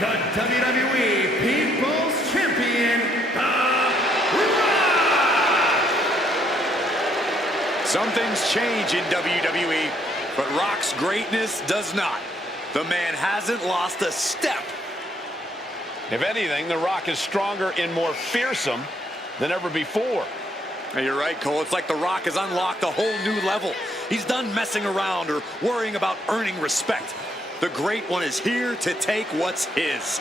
the WWE People's Champion, The Rock! Some things change in WWE, but Rock's greatness does not. The man hasn't lost a step. If anything, The Rock is stronger and more fearsome than ever before. Hey, you're right, Cole. It's like The Rock has unlocked a whole new level. He's done messing around or worrying about earning respect. The Great One is here to take what's his.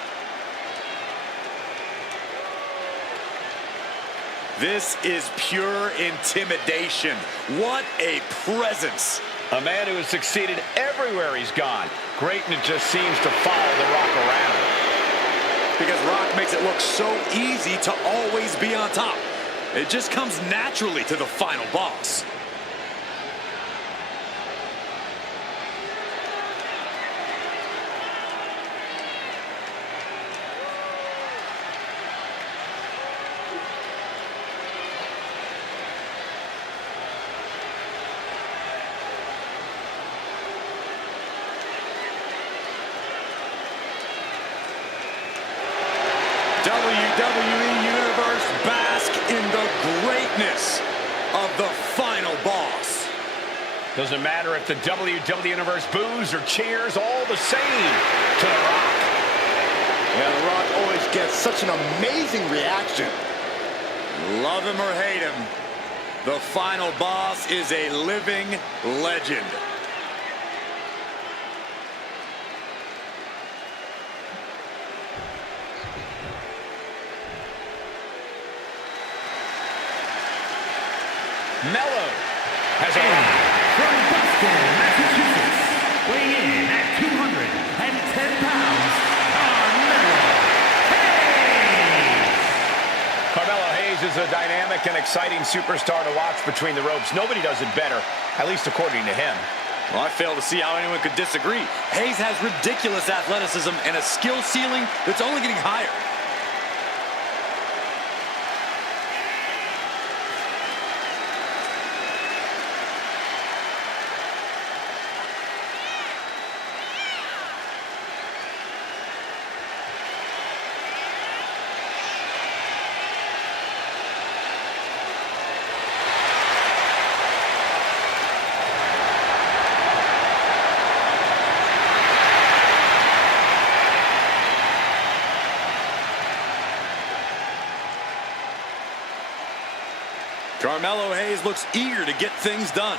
This is pure intimidation. What a presence. A man who has succeeded everywhere he's gone. Greatness just seems to follow The Rock around. Because Rock makes it look so easy to always be on top. It just comes naturally to the final boss. WWE Universe, bask in the greatness of the final boss. Doesn't matter if the WWE Universe boos or cheers, all the same to The Rock. Yeah, The Rock always gets such an amazing reaction. Love him or hate him, the final boss is a living legend. Mello has a From Boston, Massachusetts, weighing in at 210 pounds, Carmelo Hayes is a dynamic and exciting superstar to watch between the ropes. Nobody does it better, at least according to him. Well, I fail to see how anyone could disagree. Hayes has ridiculous athleticism and a skill ceiling that's only getting higher. Carmelo Hayes looks eager to get things done.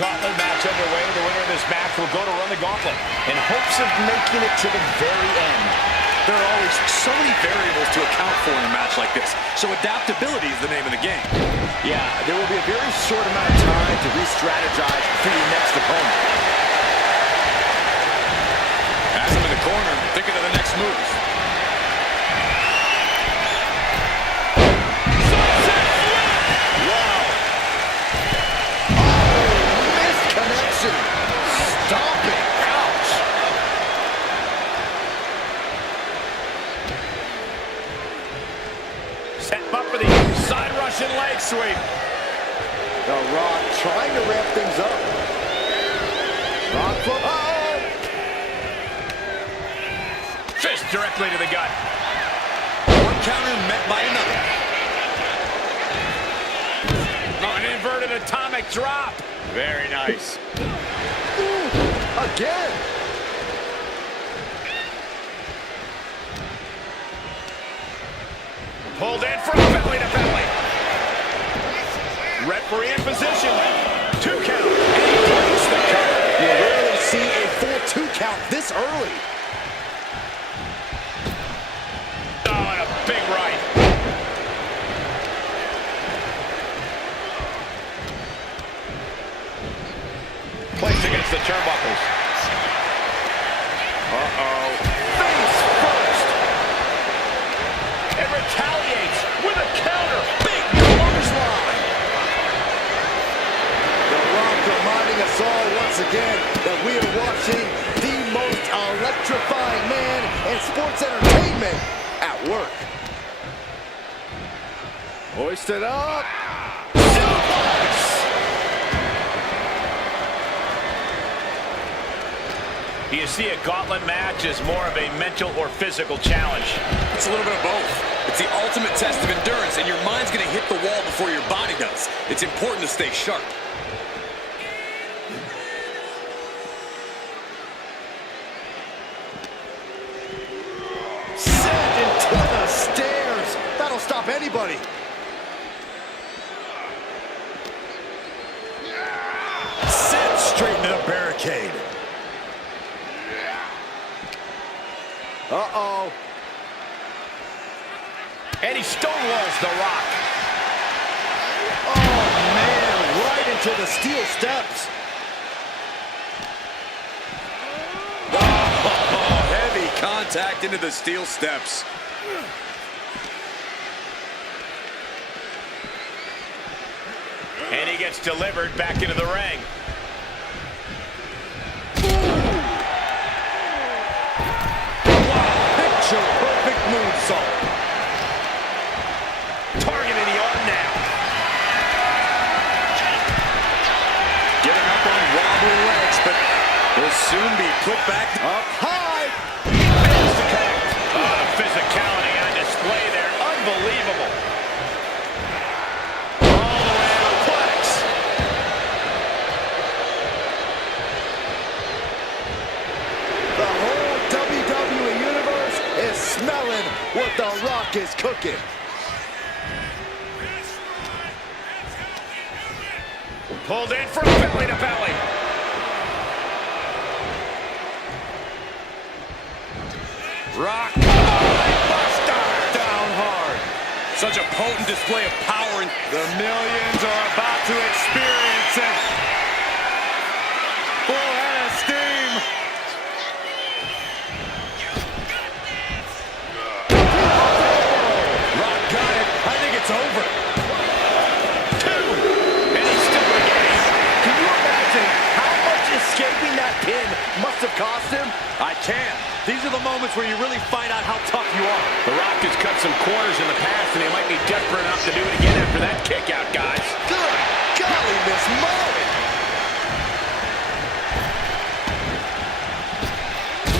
Gauntlet match underway. The winner of this match will go to run the gauntlet in hopes of making it to the very end. There are always so many variables to account for in a match like this, so adaptability is the name of the game. Yeah, there will be a very short amount of time to re-strategize for your next opponent. Has him in the corner, thinking of the next move. Sunset flip! Wow. Oh, missed connection. Stop it. Ouch. Set him up for the side Russian leg sweep. The Rock trying to ramp things up. Rock foot. Oh! Fist directly to the gut. One counter met by another. Oh, an inverted atomic drop. Very nice. Ooh, again. Pulled in for a belly to belly. Referee in position. 2 count. And he breaks the cover. You rarely see a full 2 count this early. Oh, and a big right. Placed against the turnbuckles. Uh-oh. Face first. And retaliates with a counter. Big clothesline. The Rock reminding us all once again that we are watching the most electrifying man in sports entertainment at work. Hoisted up. Do you see a gauntlet match as more of a mental or physical challenge? It's a little bit of both. It's the ultimate test of endurance, and your mind's going to hit the wall before your body does. It's important to stay sharp. Sent into the stairs. That'll stop anybody. Sent straight into the barricade. Uh-oh. And he stonewalls The Rock. Oh, man, right into the steel steps. Oh, heavy contact into the steel steps. And he gets delivered back into the ring. Picture-perfect moonsault. Targeting the arm now. Getting up on wobbly legs, but will soon be put back Up high. Fails to connect. Oh, the physicality on display there. Unbelievable. All the way to the plex. The whole WWE Universe is smelling what The Rock is cooking. Pulled in from belly to belly. Rock. Buster. Down hard. Such a potent display of power, and the millions are about to experience it. Full head of steam. Rock got it. I think it's over. And he's still in the game. Can you imagine how much escaping that pin must have cost him? I can. These are the moments where you really find out how tough you are. The Rock has cut some corners in the past, and he might be desperate enough to do it again after that kick out, guys. Good golly, Miss Molly.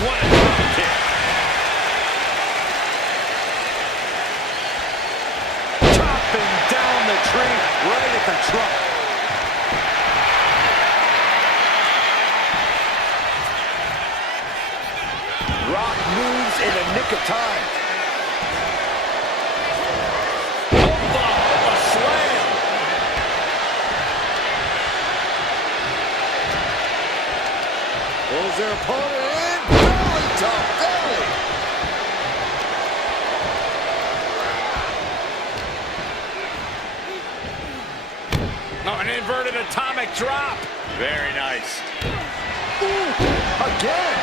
What a drop kick. Chopping down the tree right at the trunk. Rock moves in the nick of time. A slam. Pulls their opponent in. Belly to belly. Oh, an inverted atomic drop. Very nice. Ooh, again.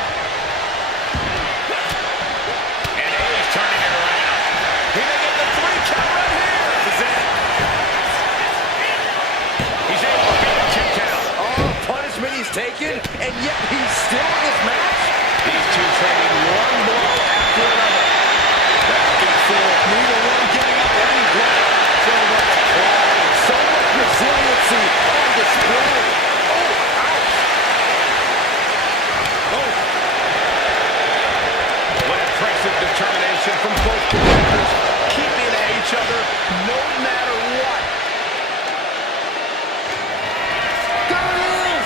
And he's turning it around. He may get the 3 count right here. This is it. He's able to beat a 2 count. Oh, punishment he's taken, and yet he's still in this match. These two trading one blow after another. Back and forth. Neither one getting up any ground. So much pride, so much resiliency on display. Oh, ouch. Oh. What impressive determination from both competitors, keeping at each other no matter what. There it is.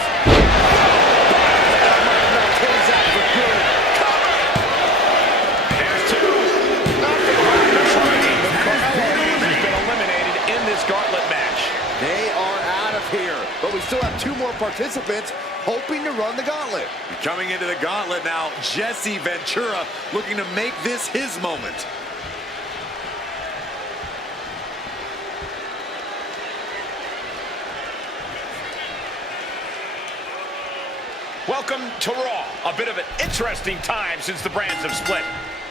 That might not close out for good. Cover. There's 2. Nothing happens. Has been eliminated in this gauntlet match. They are out of here, but we still have 2 more participants hoping to run the gauntlet. Coming into the gauntlet now, Jesse Ventura looking to make this his moment. Welcome to Raw. A bit of an interesting time since the brands have split.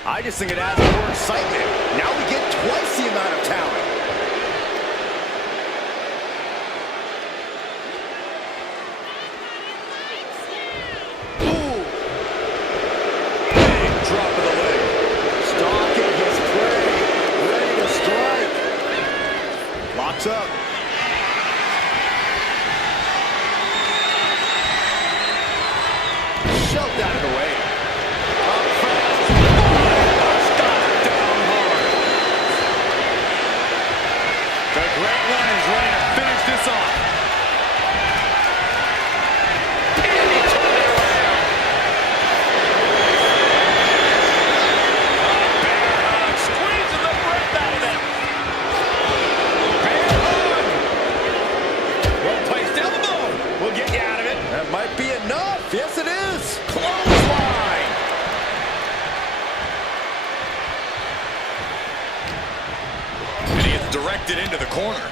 I just think it adds more excitement. Now we get twice the amount of talent. Ooh. Big drop of the leg. Stalking his prey. Ready to strike. looks up. Shoved out of the way. Up fast. Stop down hard. The Great One is ready to finish this off. And he turned it around. Bear hug, squeezing the breath out of them. Bear hug. Well-placed elbow will get you out of it. That might be enough. Yes, it is. Clothesline. And he gets directed into the corner.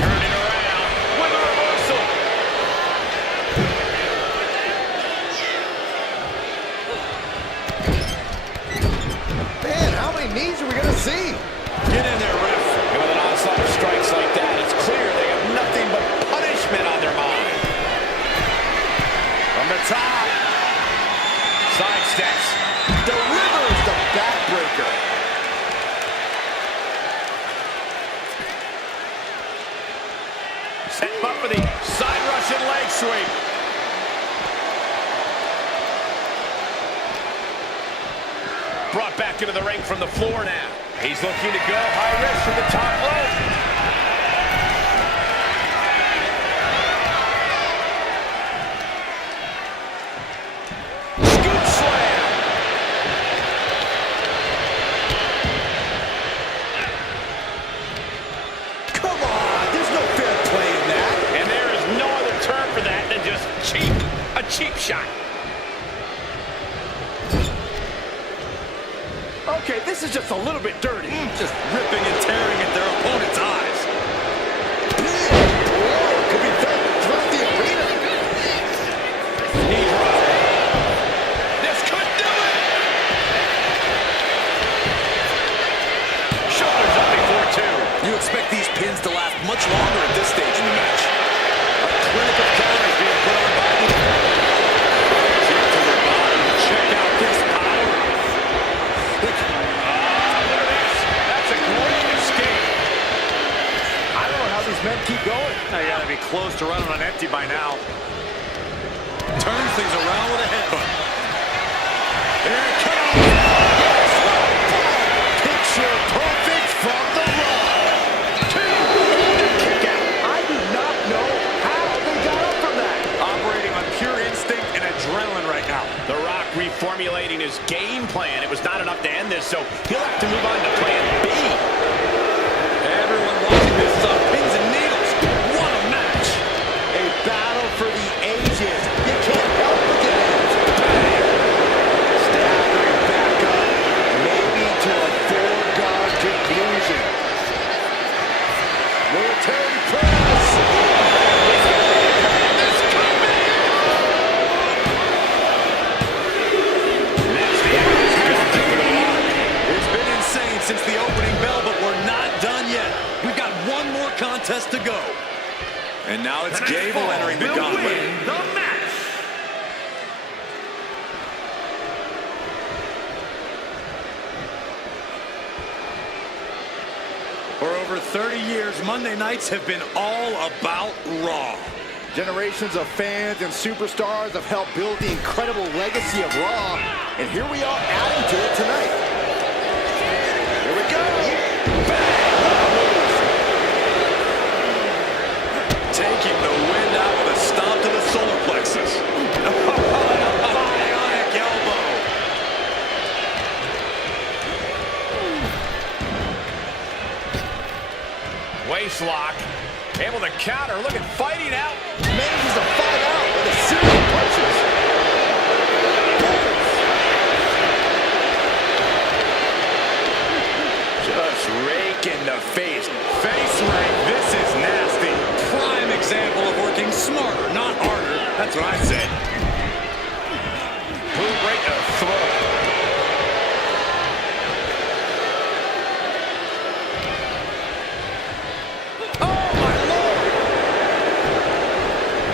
Turning around with a reversal. Man, how many knees are we going to see? Get in there, ref. And with an onslaught of strikes like that, it's clear they have nothing but punishment on their mind. From the top. Side steps. Delivers the backbreaker. Set him up for the side Russian leg sweep. Brought back into the ring from the floor now. He's looking to go high risk from the top rope. Scoop slam. Come on, there's no fair play in that. And there is no other term for that than just cheap. A cheap shot. Okay, this is just a little bit dirty. Just ripping and tearing at their opponent's eyes. Whoa, could be done throughout the arena. Knee drop. This could do it. Shoulders up before two. You expect these pins to last much longer at this stage in the match. A clinic of counters being put on by the... Kick to the body. Check out this power. Look at this. That's a great escape. I don't know how these men keep going. Now you gotta be close to running on empty by now. Turns things around with a headbutt. Here it comes. Picture perfect from the Rock. Kick out. I do not know how they got up from that. Operating on pure instinct and adrenaline right now. The Rock reformulating his game plan. It was not enough to end this, so he'll have to move on to plan B. Everyone watching this is on pins and needles. What a match. A battle for the ages. You can't help but get it. Staggering back up, maybe to a foregone conclusion. Military press. This could be it. That's the end. It's been insane since the opening bell, but we're not done yet. We've got one more contest to go. And now it's Gable entering the gauntlet. Win the match. For over 30 years, Monday nights have been all about Raw. Generations of fans and superstars have helped build the incredible legacy of Raw, and here we are adding to it tonight. Here we go. Taking the wind out with a stomp to the solar plexus. Bionic elbow. Waist lock. Able to counter. Look at fighting out. Manages to fight out with a series of punches. Just rake in the face. Face rake. This is nasty. Prime example of working smarter, not harder. That's what I said. Boot right to the throat. Oh, my Lord!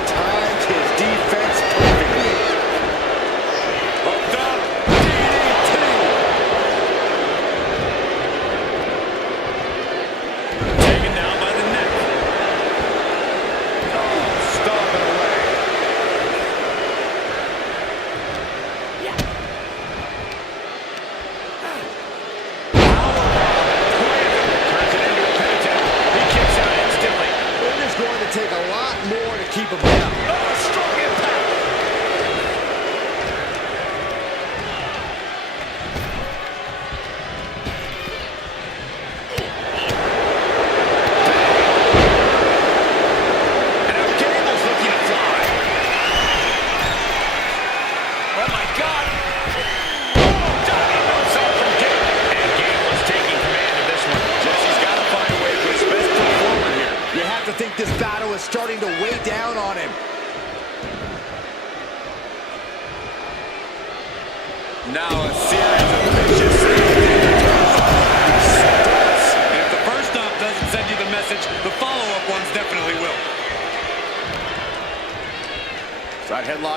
Timed his defense perfectly. Hooked up. DDT. Taking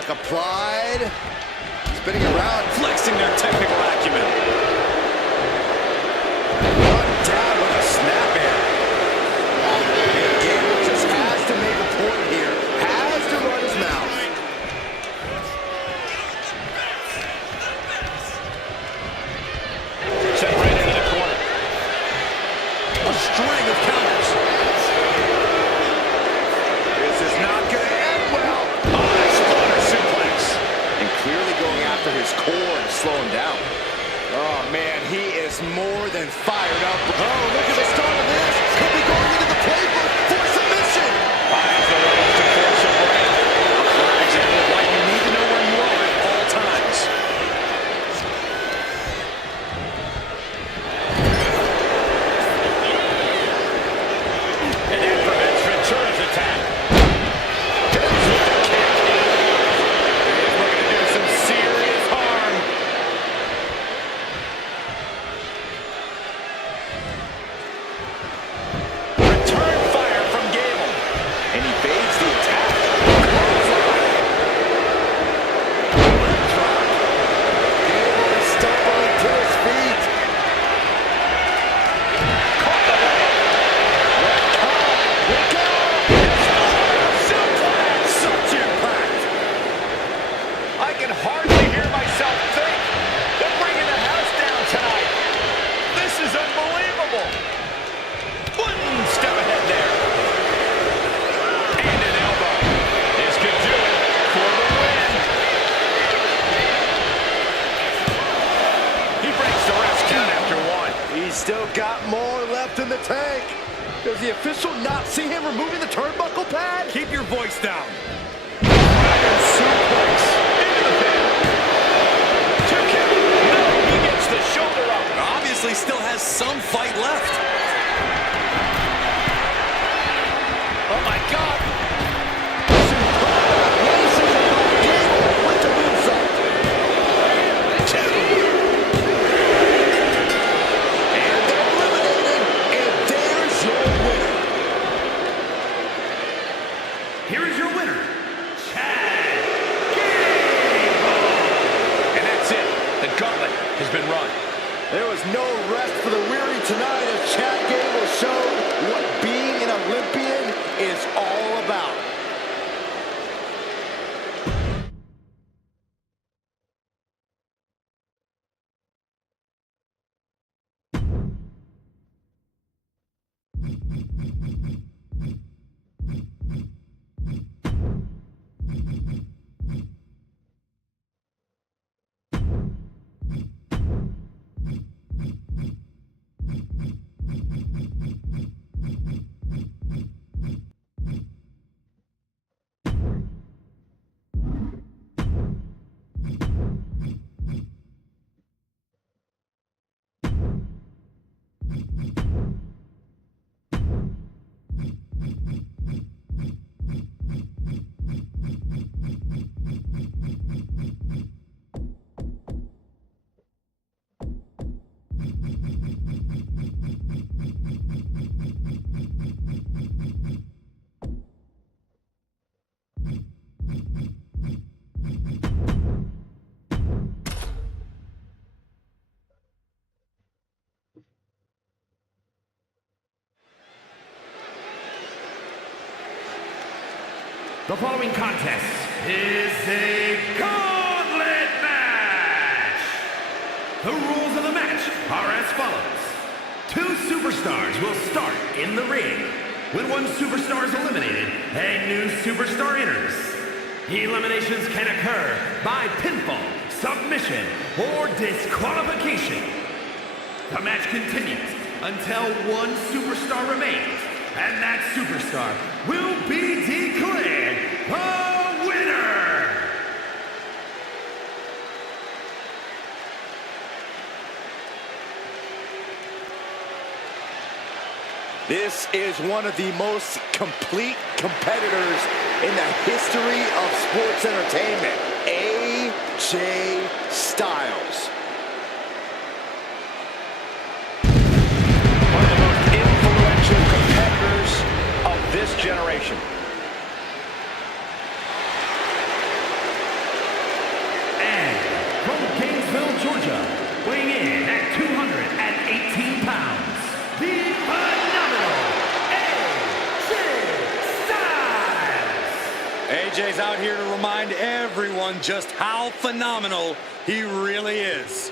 block applied. Spinning around, Flexing their technical acumen. one down with a snap in. And Gable just has to make a point here. Has to run his mouth. Set right into the corner. A string of counters. This is not going to end well. Oh, exploder suplex. And clearly going after his core and slowing down. Oh, man, he is more than fired up. Oh, look at the start of this. Could be going into the playbook for submission. Finds the ropes to force a break. A prime example of why you need to know where you are at all times. And that prevents Ventura's attack. He's looking to do some serious harm. Return fire from Gable. And he fades the attack. Gable is stumbling to his feet. Caught the leg. Look out! Suplex. Such impact. I can hardly hear myself think. They're bringing the house down tonight. This is unbelievable. One step ahead there. And an elbow. This could do it for the win. He breaks the ref's count after one. He's still got more left in the tank. Does the official not see him removing the turnbuckle pad? Keep your voice down. Dragon suplex into the pin. 2 count. No, he gets the shoulder up. Obviously still has some fight left. Oh my God. With the moonsault. 2. And they're eliminated. And there's your winner. Here is your winner, Chad Gable. And that's it. The gauntlet has been run. There was no rest for the weary tonight as Chad Gable showed what being an Olympian is all about. The following contest is a gauntlet match. The rules of the match are as follows. 2 superstars will start in the ring. When one superstar is eliminated, a new superstar enters. Eliminations can occur by pinfall, submission, or disqualification. The match continues until one superstar remains, and that superstar will be declared the winner! This is one of the most complete competitors in the history of sports entertainment, AJ Styles. One of the most influential competitors of this generation. AJ's out here to remind everyone just how phenomenal he really is.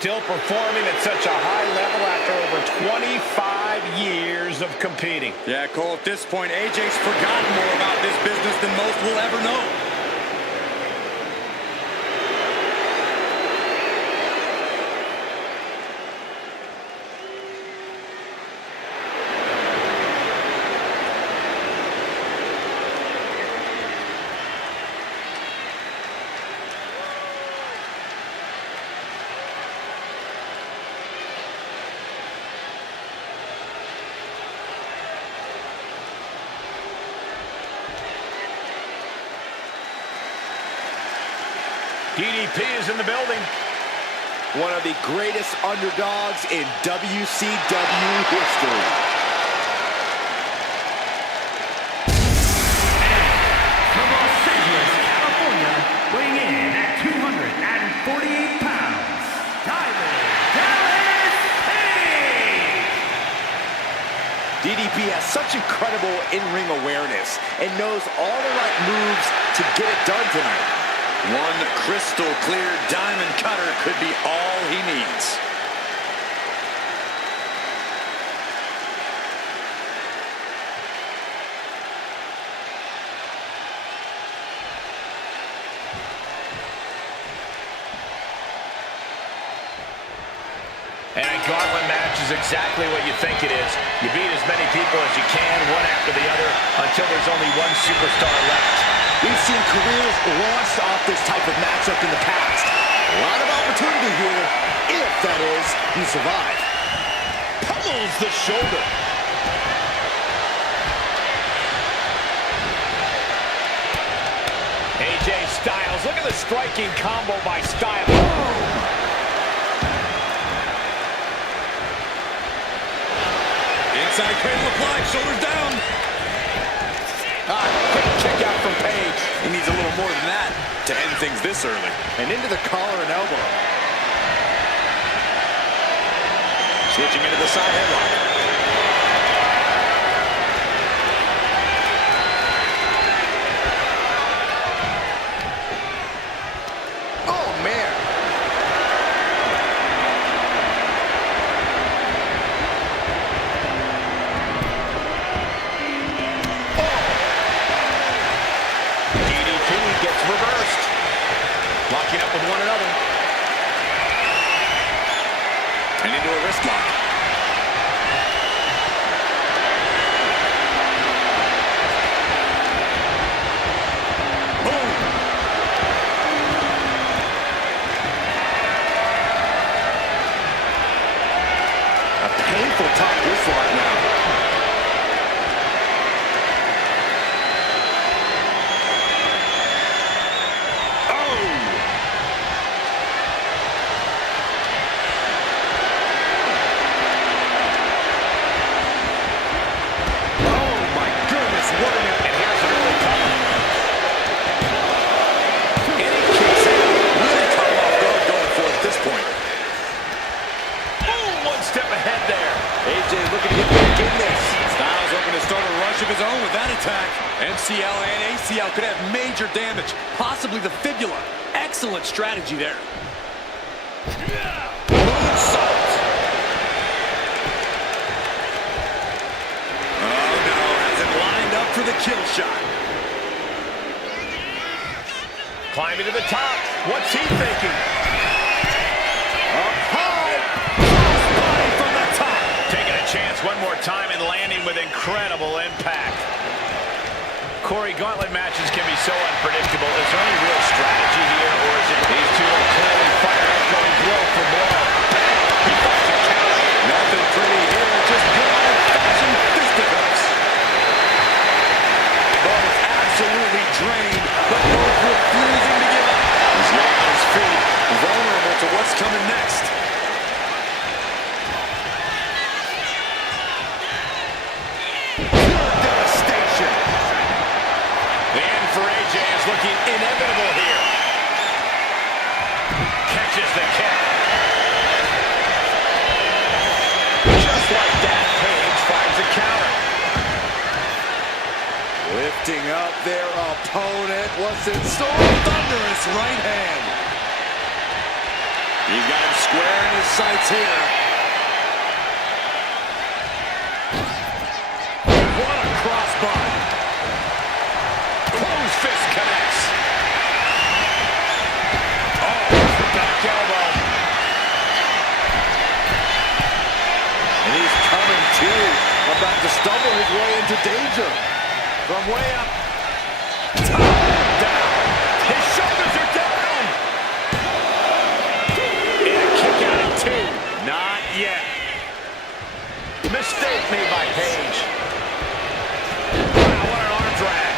Still performing at such a high level after over 25 years of competing. Yeah, Cole, at this point, AJ's forgotten more about this business than most will ever know. DDP is in the building. One of the greatest underdogs in WCW history. From Los Angeles, California, weighing in at 248 pounds, Tyler Dallas Page! DDP has such incredible in-ring awareness and knows all the right moves to get it done tonight. One crystal clear diamond cutter could be all he needs. And a gauntlet match is exactly what you think it is. You beat as many people as you can, one after the other, until there's only one superstar left. We've seen careers launched off this type of matchup in the past. A lot of opportunity here, if that is, you survive. Pummels the shoulder. AJ Styles, look at the striking combo by Styles. Inside cradle applied, shoulders down. Quick kick out from Page. He needs a little more than that to end things this early. And into the collar and elbow. Switching into the side headlock. Oh, man. Reversed. Locking up with one another. And into a wrist lock. Boom. A painful top wrist lock now. Of his own with that attack. MCL and ACL could have major damage, possibly the fibula. Excellent strategy there. Moonsault. Oh no, has it lined up for the kill shot. Climbing to the top. What's he thinking? Up high. Crossbody from the top. Taking a chance one more time and landing with incredible impact. Corey, gauntlet matches can be so unpredictable. Is there any real strategy here, or is it these two are clearly fired up, going blow for blow? He finds a counter. Nothing pretty here, just good old-fashioned fisticuffs. Both absolutely drained, but both refusing to give up. He's not on his feet, vulnerable to what's coming next. Looking inevitable here. Catches the kick. their opponent. What's in store? Thunderous right hand. He's got him square in his sights here. What a crossbody. Closed fist connects. Oh, there's the back elbow. And he's coming to, about to stumble his way into danger. From way up. Top down. His shoulders are down. And a kick out at 2. Not yet. Mistake made by Page. Wow, what an arm drag.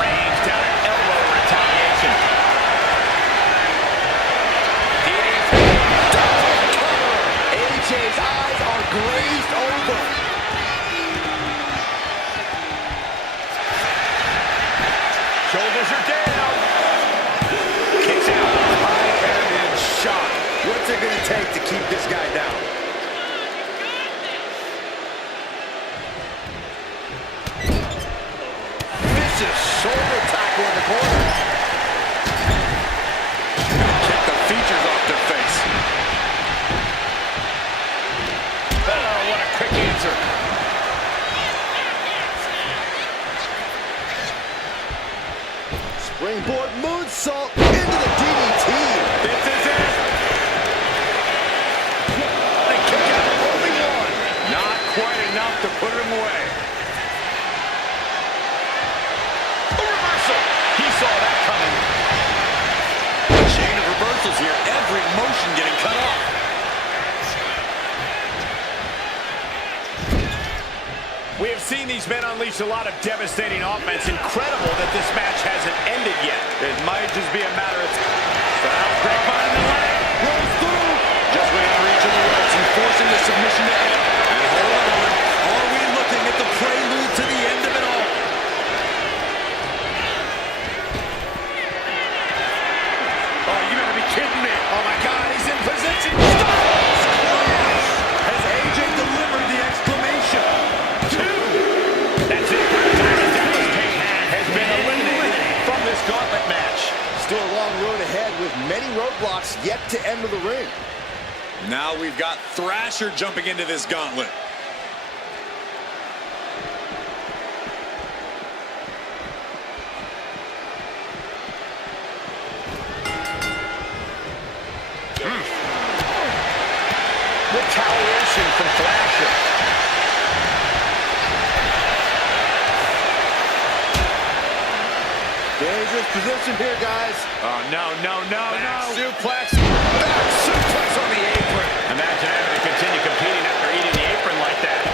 Range down an elbow in retaliation. AJ's eyes are glazed over. Shoulders are down. Kicks out. I am in shock. What's it going to take to keep this guy down? Vicious shoulder tackle in the corner. Kick the features off their face. Oh, what a quick answer. Springboard moonsault into the DDT. This is it. They kick out rolling one. Not quite enough to put him away. A reversal. He saw that coming. A chain of reversals here. Every motion getting cut off. We have seen these men unleash a lot of devastating offense. Incredible that this match hasn't ended yet. It might just be a matter of time. Styles grapevine in the leg. Rolls through. Just within reach of the ropes and forcing the submission to end. And hold on. Are we looking at the prelude to the end of it all? Oh, you gotta be kidding me. Oh my God, he's in position. Styles clash. Has AJ delivered the exclamation? 2. That's it. Dallas Payne has been eliminated from this gauntlet match. Still a long road ahead with many roadblocks yet to enter the ring. Now we've got Thrasher jumping into this gauntlet. Retaliation from Thrasher. Dangerous position here, guys. Oh, no. Back suplex. Back suplex on the apron. Imagine having to continue competing after eating the apron like that.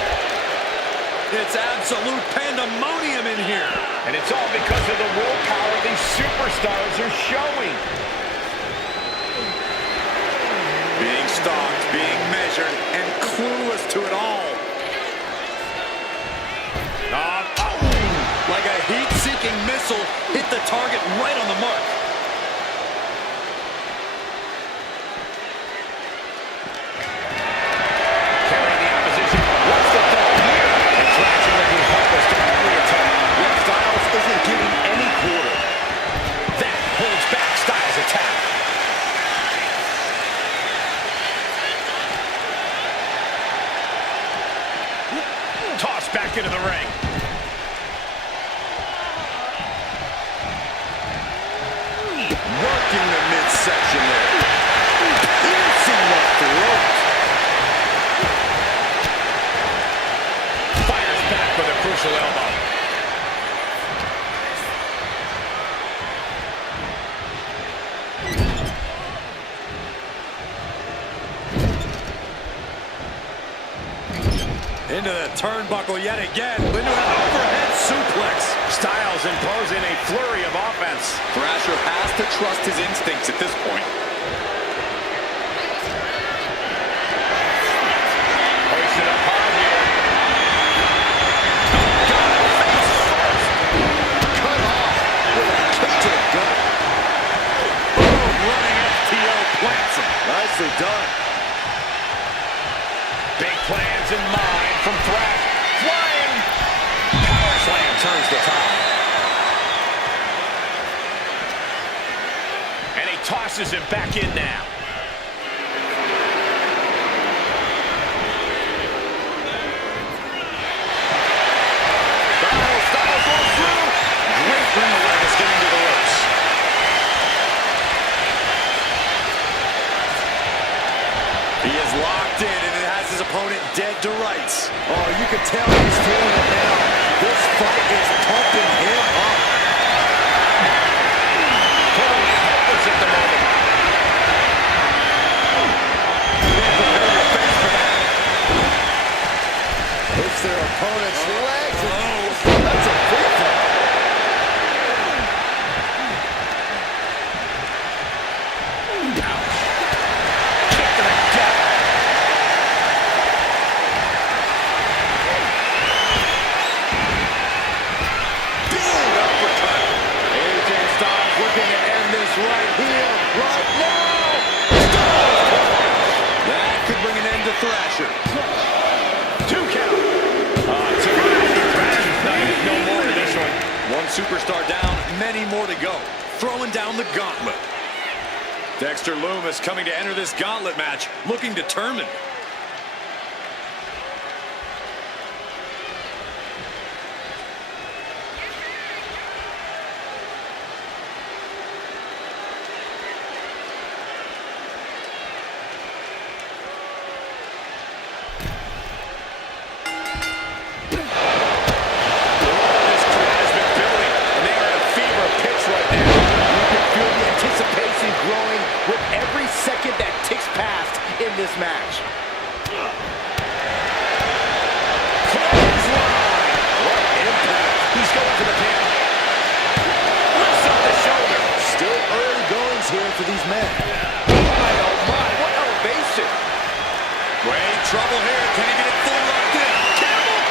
It's absolute pandemonium in here. And it's all because of the willpower these superstars are showing. Being stalked, being measured, and clueless to it all. Like a heat-seeking missile, hit the target right on the mark. Carrying the opposition. What's the thought here? And Thrasher looking helpless to every attack. Yet Styles isn't giving any quarter. That holds back Styles' attack. Tossed back into the ring. Working the midsection there. Piercing the throat. Fires back with a crucial elbow. Into the turnbuckle yet again. Into an overhead suplex. Styles imposing a flurry of offense. Thrasher has to trust his instincts at this point. Hoisted up hard here. Cut off with a kick to the gut. Boom, running FTO plants him. Nicely done. in mind from Thrash. Flying power slam turns the tide. And he tosses him back in now. Styles goes through. Great ring awareness getting to the ropes. He is locked in, and it has his opponent dead to rights. Oh, you can tell he's feeling it now. This fight is pumping him up. Totally helpless at the moment. Hits their opponent's legs. That's a big one. Kick to the gut. Big uppercut. AJ Styles looking to end this right here, right now. That could bring an end to Thrasher. 2 count. No more to this one. One superstar down, many more to go. Throwing down the gauntlet. Dexter Lumis coming to enter this gauntlet match, looking determined. This crowd has been building, and they are at a fever pitch right now. You can feel the anticipation growing with every second that ticks past in this match. Clothesline. What impact. He's going for the pin. Lifts up the shoulder. Still early goings here for these men. Oh my, what elevation. Great trouble here. Can he get it fully locked in? Campbell!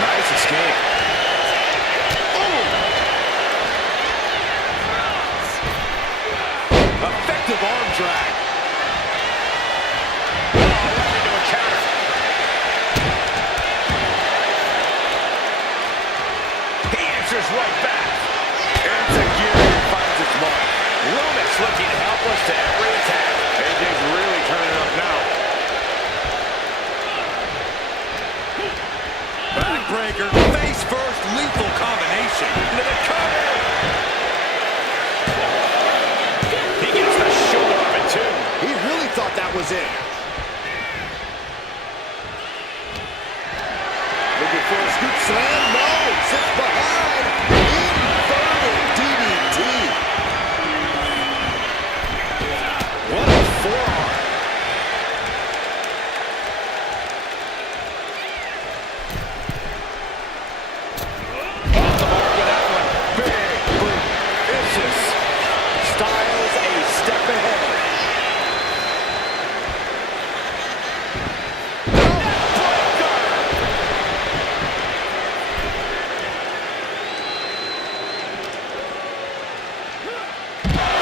Nice escape. Effective arm drag. Right into a counter. He answers right back. Into gear and finds its mark. Lumis looking helpless to every attack. AJ's really turning up now. Backbreaker, face first, lethal combination. Into the cover. He gets the shoulder of it too. He really thought that was it. Looking for a scoop slam. No, sits behind. Inverted DDT. What a forearm. Off the mark with that one. Big boot. Vicious. Styles a step ahead.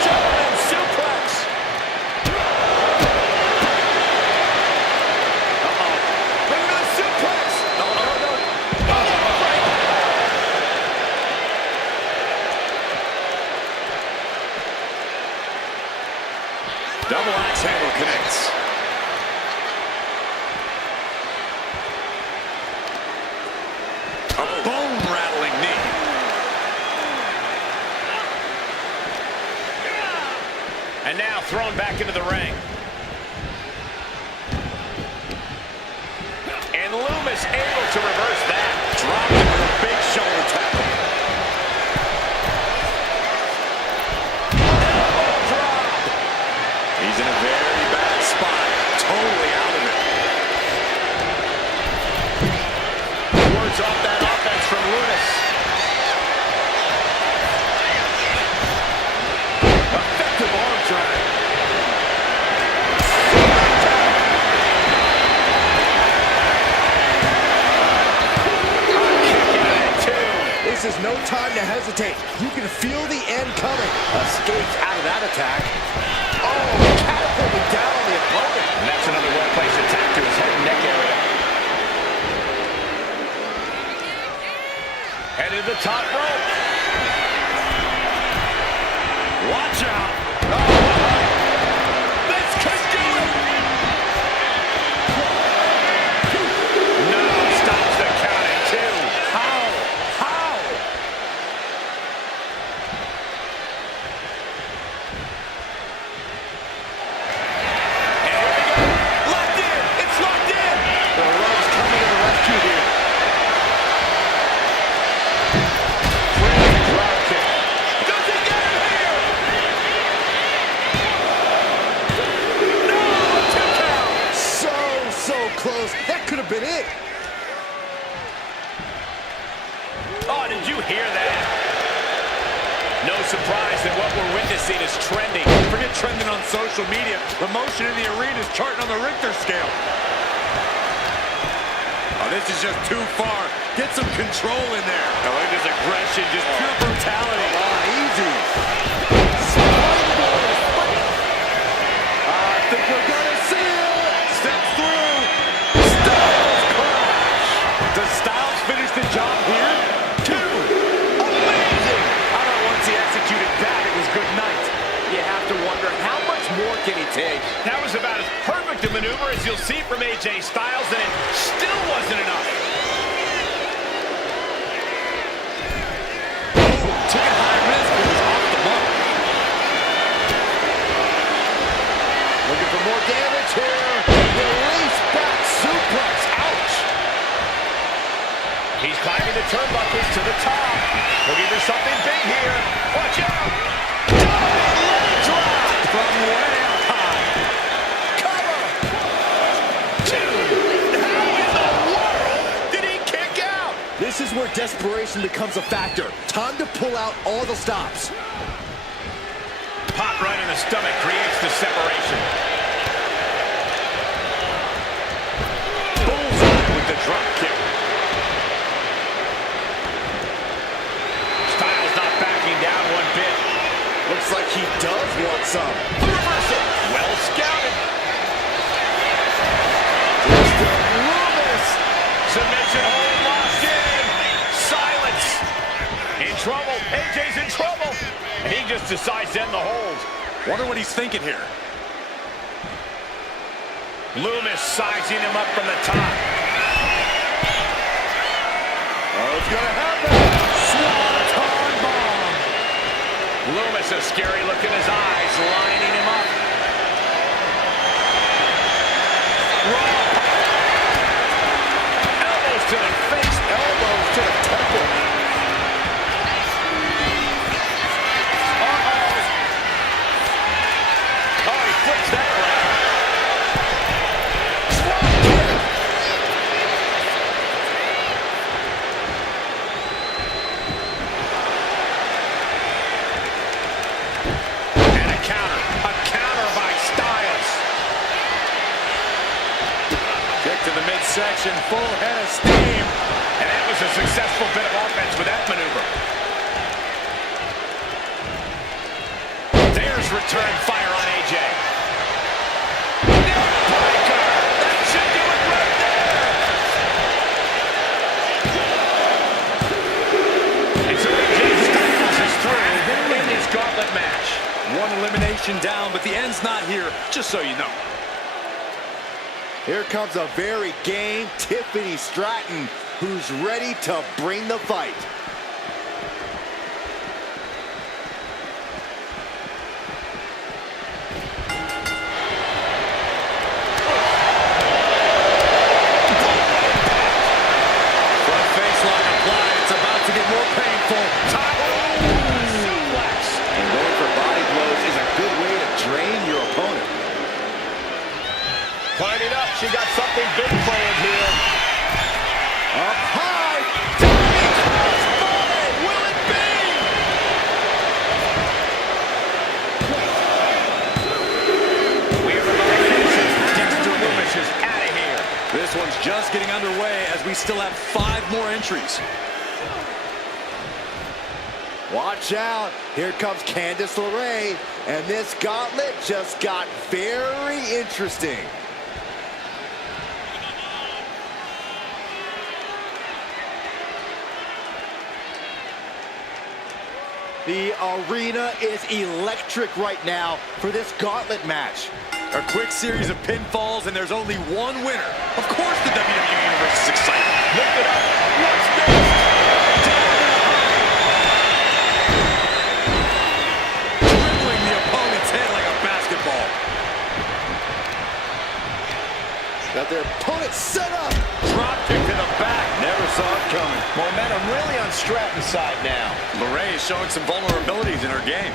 Showdown suplex. Bring the suplex. No. Double axe handle connects. A bone-rattling knee. And now thrown back into the ring. And Lumis able to reverse that. Dropped him with a big shoulder tackle. Elbow drop. He's in a very bad spot. Totally out of it. Words off that offense from Lumis. Effective arm drag. hesitate. You can feel the end coming. Escapes out of that attack. Oh, catapulting down on the opponent. And that's another well-placed attack to his head and neck area. Headed to the top rope. Watch out. Oh, this could do it. No, stops the count at 2. How? And here we go. Locked in. It's locked in. The ropes coming to the rescue here. Drop kick. Does he get him here? No, 2 count. So close. That could have been it. Oh, did you hear that? No surprise that what we're witnessing is trending. Forget trending on social media. The motion in the arena is charting on the Richter scale. Oh, this is just too far. Get some control in there. Oh, look at this aggression, just pure brutality. Easy. I think we're gonna see it. Steps through. Styles crash. Does Styles finish the job here? 2. Amazing. How about once he executed that, it was good night. You have to wonder, how much more can he take? That was about as perfect a maneuver as you'll see from AJ Styles, and it still wasn't enough. Took it high risk, but was off the mark. Looking for more damage here. Release back suplex. Ouch. He's climbing the turnbuckles to the top. Looking for something big here. Watch out. Diving leg drop From way up high. cover. 2. How in the world did he kick out? This is where desperation becomes a factor. Time to pull out all the stops. Pop right in the stomach creates the separation. Bullseye with the drop kick. Styles not backing down one bit. Looks like he does want some. The reversal. Well scouted. Mr. Loomis. Submission hold locked in. Silence. In trouble. AJ's in trouble. And he just decides to end the hold. Wonder what he's thinking here. Loomis sizing him up from the top. Oh, it's gonna happen. Swanton bomb. Loomis, a scary look in his eyes, lining him up. Elbows to the face, elbows to the temple. Oh, he flips that around. And a counter by Styles. Kick to the midsection, full head of steam. And that was a successful bit of offense with that maneuver. There's return fire on AJ. Neckbreaker! That should do it right there! And so AJ Styles is through in his gauntlet match. One elimination down, but the end's not here, just so you know. Here comes a very game Tiffany Stratton, who's ready to bring the fight. Front face lock applied. It's about to get more painful. Suplex. And going for body blows is a good way to drain your opponent. Fired it up. She got something big planned here. Up high. Will it be? We have elimination. Dexter Loomis is out of here. This one's just getting underway as we still have 5 more entries. Watch out. Here comes Candice LeRae. And this gauntlet just got very interesting. The arena is electric right now for this gauntlet match. A quick series of pinfalls, and there's only one winner. Of course the WWE Universe is excited. Lift it up. What's next? Dribbling the opponent's head like a basketball. Got their opponent set up. Drop kick to the back. Never saw it coming. Momentum really on Stratton's side now. LeRae is showing some vulnerabilities in her game.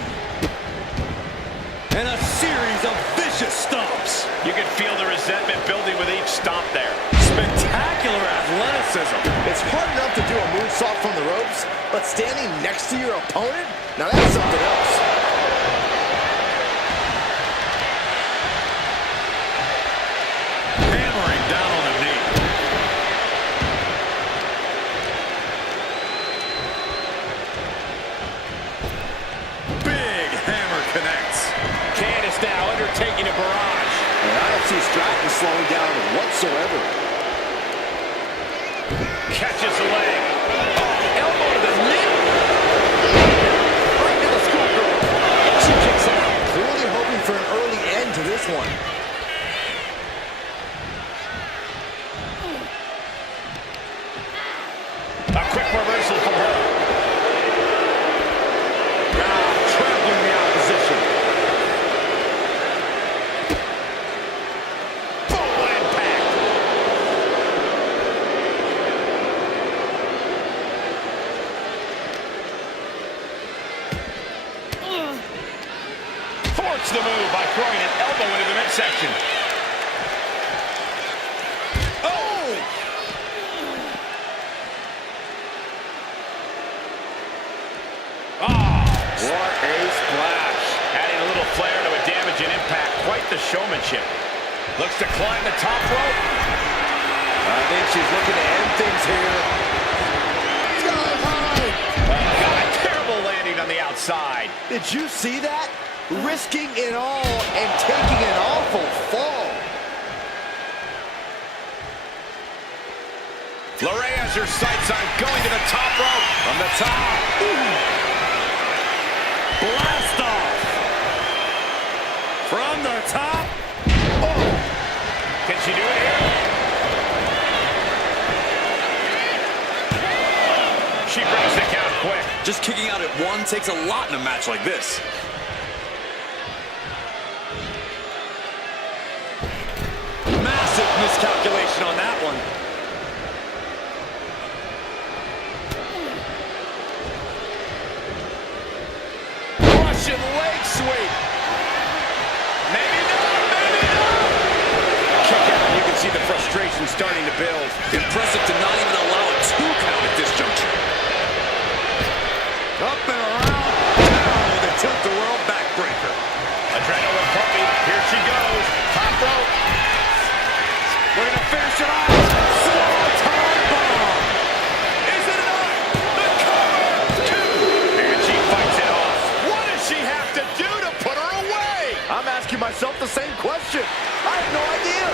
And a series of vicious stomps. You can feel the resentment building with each stomp there. Spectacular athleticism. It's hard enough to do a moonsault from the ropes, but standing next to your opponent? Now that's something else. Hammering down on the knee. Big hammer connects. Candice now undertaking a barrage. And I don't see Stratton slowing down whatsoever. Catches the leg. Oh, elbow to the knee. Right to the schoolgirl. She kicks out. Clearly hoping for an early end to this one. A quick reversal from her. Now trampling the opposition. Full impact. Thwarts the move by throwing an elbow into the midsection. What a splash. Adding a little flair to a damage and impact. Quite the showmanship. Looks to climb the top rope. I think she's looking to end things here. Sky high. Got a terrible landing on the outside. Did you see that? Risking it all and taking an awful fall. LeRae has her sights on going to the top rope. From the top. Ooh. Blast off. From the top. Oh. Can she do it here? She breaks the count quick. Just kicking out at one takes a lot in a match like this. Massive miscalculation on that one. Russian leg sweep. Maybe not, maybe not. Kick out, you can see the frustration starting to build. Impressive to not even allow a 2 count at this juncture. Up and around, down with a tilt-the-world backbreaker. Adrenaline pumping, here she goes. Top rope. We're going to finish it off. Swanton bomb. Is it enough? The cover. 2. And she fights it off. What does she have to do to put her away? I'm asking myself the same question. I have no idea.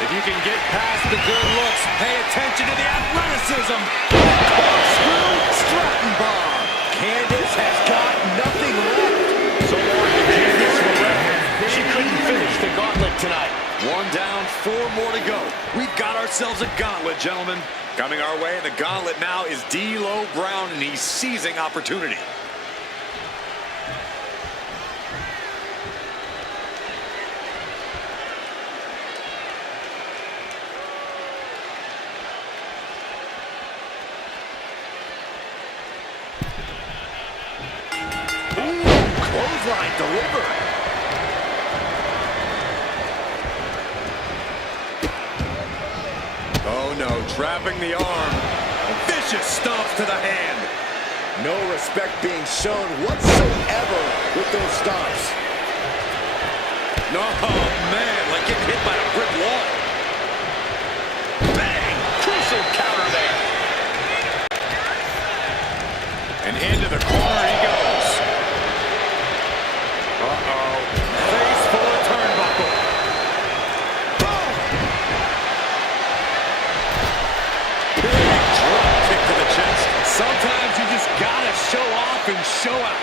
If you can get past the good looks, pay attention to the athleticism. Screw Stratton bomb. Candice has got nothing left. So long to Candice LeRae. She couldn't finish the gauntlet tonight. 1 down, 4 more to go. We've got ourselves a gauntlet, gentlemen. Coming our way in the gauntlet now is D'Lo Brown, and he's seizing opportunity. Clothesline delivered. Oh no, trapping the arm. Vicious stomps to the hand. No respect being shown whatsoever with those stomps. No, man, like getting hit by a brick wall. Bang! Crucial counter there. And into the corner he goes. Uh-oh. Face full of turnbuckle. Boom! Big drop kick to the chest. Sometimes you just gotta show off and show out.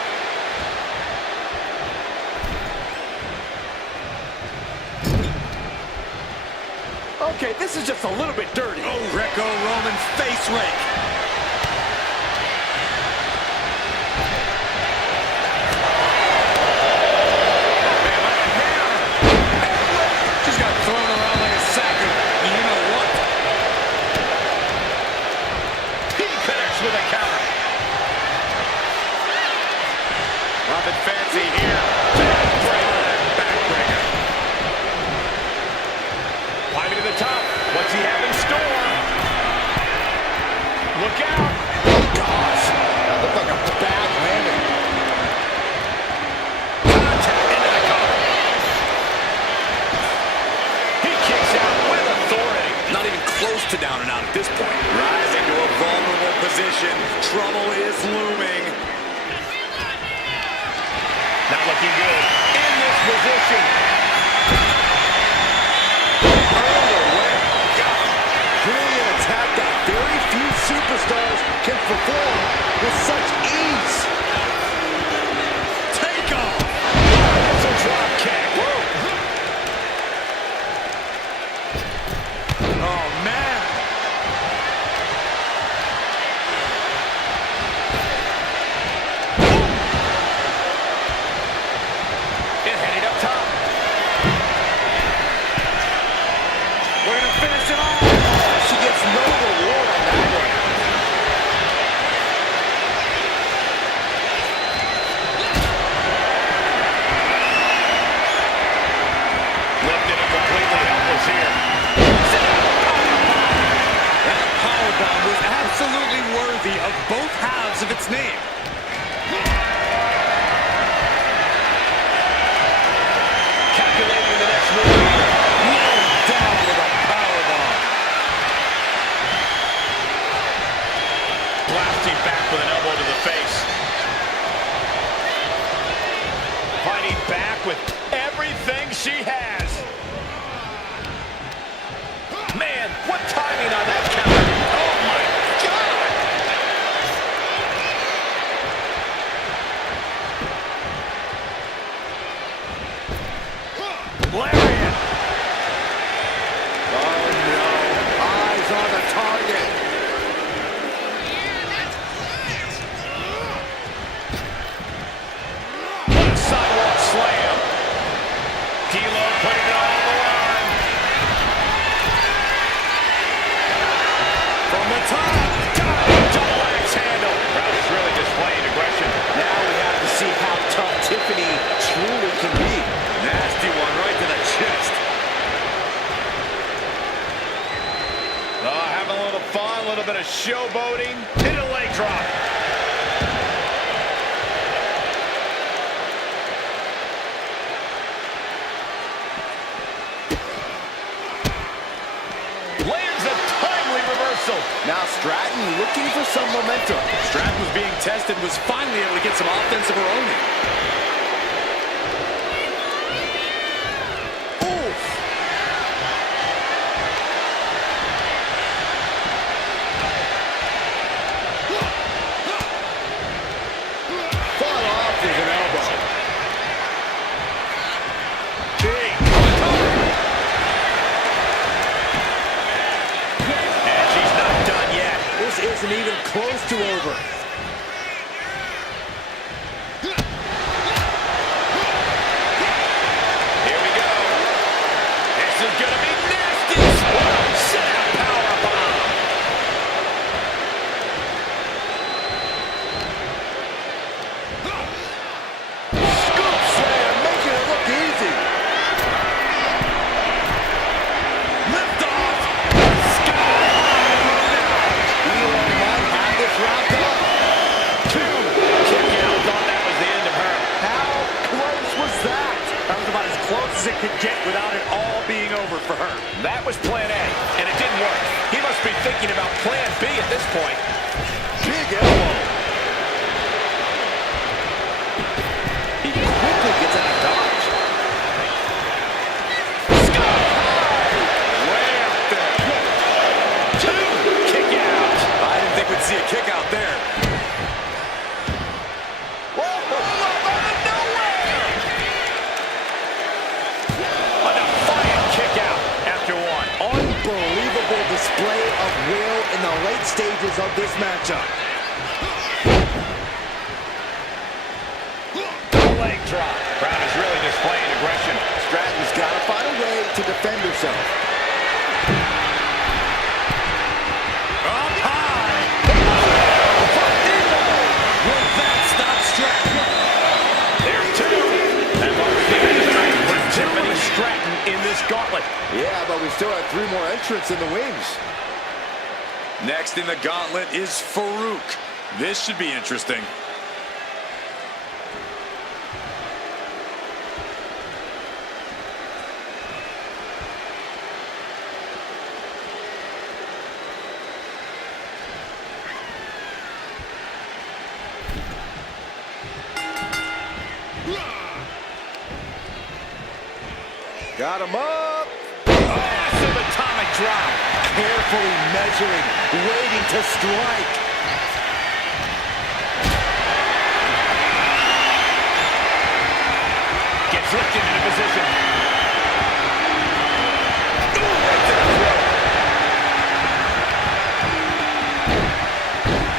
Okay, this is just a little bit dirty. Oh, Greco-Roman face rake. Just got thrown around like a sack of, you know what? He connects with a counter. Nothing fancy here. Backbreaker. Climbing to the top. What's he have in store? Look out. Oh, gosh. That looked like a bad landing. Contact into the cover. He kicks out with authority. Not even close to down and out at this point. Rising to a vulnerable position. Trouble is looming. Not looking good. In this position. Brilliant attack that very few superstars can perform with such ease. Take off. It's a drop kick. Oh, man. It headed up top. We're going to finish it off. She gets no reward on that one. Lifted and completely helpless here. That powerbomb was absolutely worthy of both halves of its name. Calculating the next move. Down with a powerbomb. Blasting back with an elbow to the face. Fighting back with everything she has. Man, what timing on that counter. Oh, my God. Lariat. Oh, no. Eyes on the target. What a sidewalk slam. Kilo putting it all on the line. From the top. Double axe handle. Rousey's really displaying aggression. Now we have to see how tough Tiffany truly can be. Nasty one right to the chest. Having a little fun, a little bit of showboating. Hit a leg drop. Lands a timely reversal. Now Stratton looking for some momentum. Stratton was being tested, was finally able to get some offense of her own. Oof. Fought off with an elbow. Big. And she's not done yet. This isn't even close to over. Here we go. This is going to be nasty. Sit out powerbomb. Scoop slam, making it look easy. Lift off. Elo might have this wrapped up. Two. Kick out. Thought that was the end of her. How close was that? That was about as close as it for her. That was plan A, and it didn't work. He must be thinking about plan B at this point. Big elbow. He quickly gets out of dodge. Way up there. 2, kick out. I didn't think we'd see a kick out there. A defiant kick out after 1. Unbelievable display of will in the late stages of this matchup. Leg drop. Brown is really displaying aggression. Stratton's got to find a way to defend herself. Up high. Will that stop Stratton? There's 2. That marks the end of the night for Tiffany Stratton in this gauntlet. Yeah, but we still have 3 more entrants in the wings. Next in the gauntlet is Farouk. This should be interesting. Got him up. Massive atomic drop. Carefully measuring, waiting to strike. Gets lifted into position.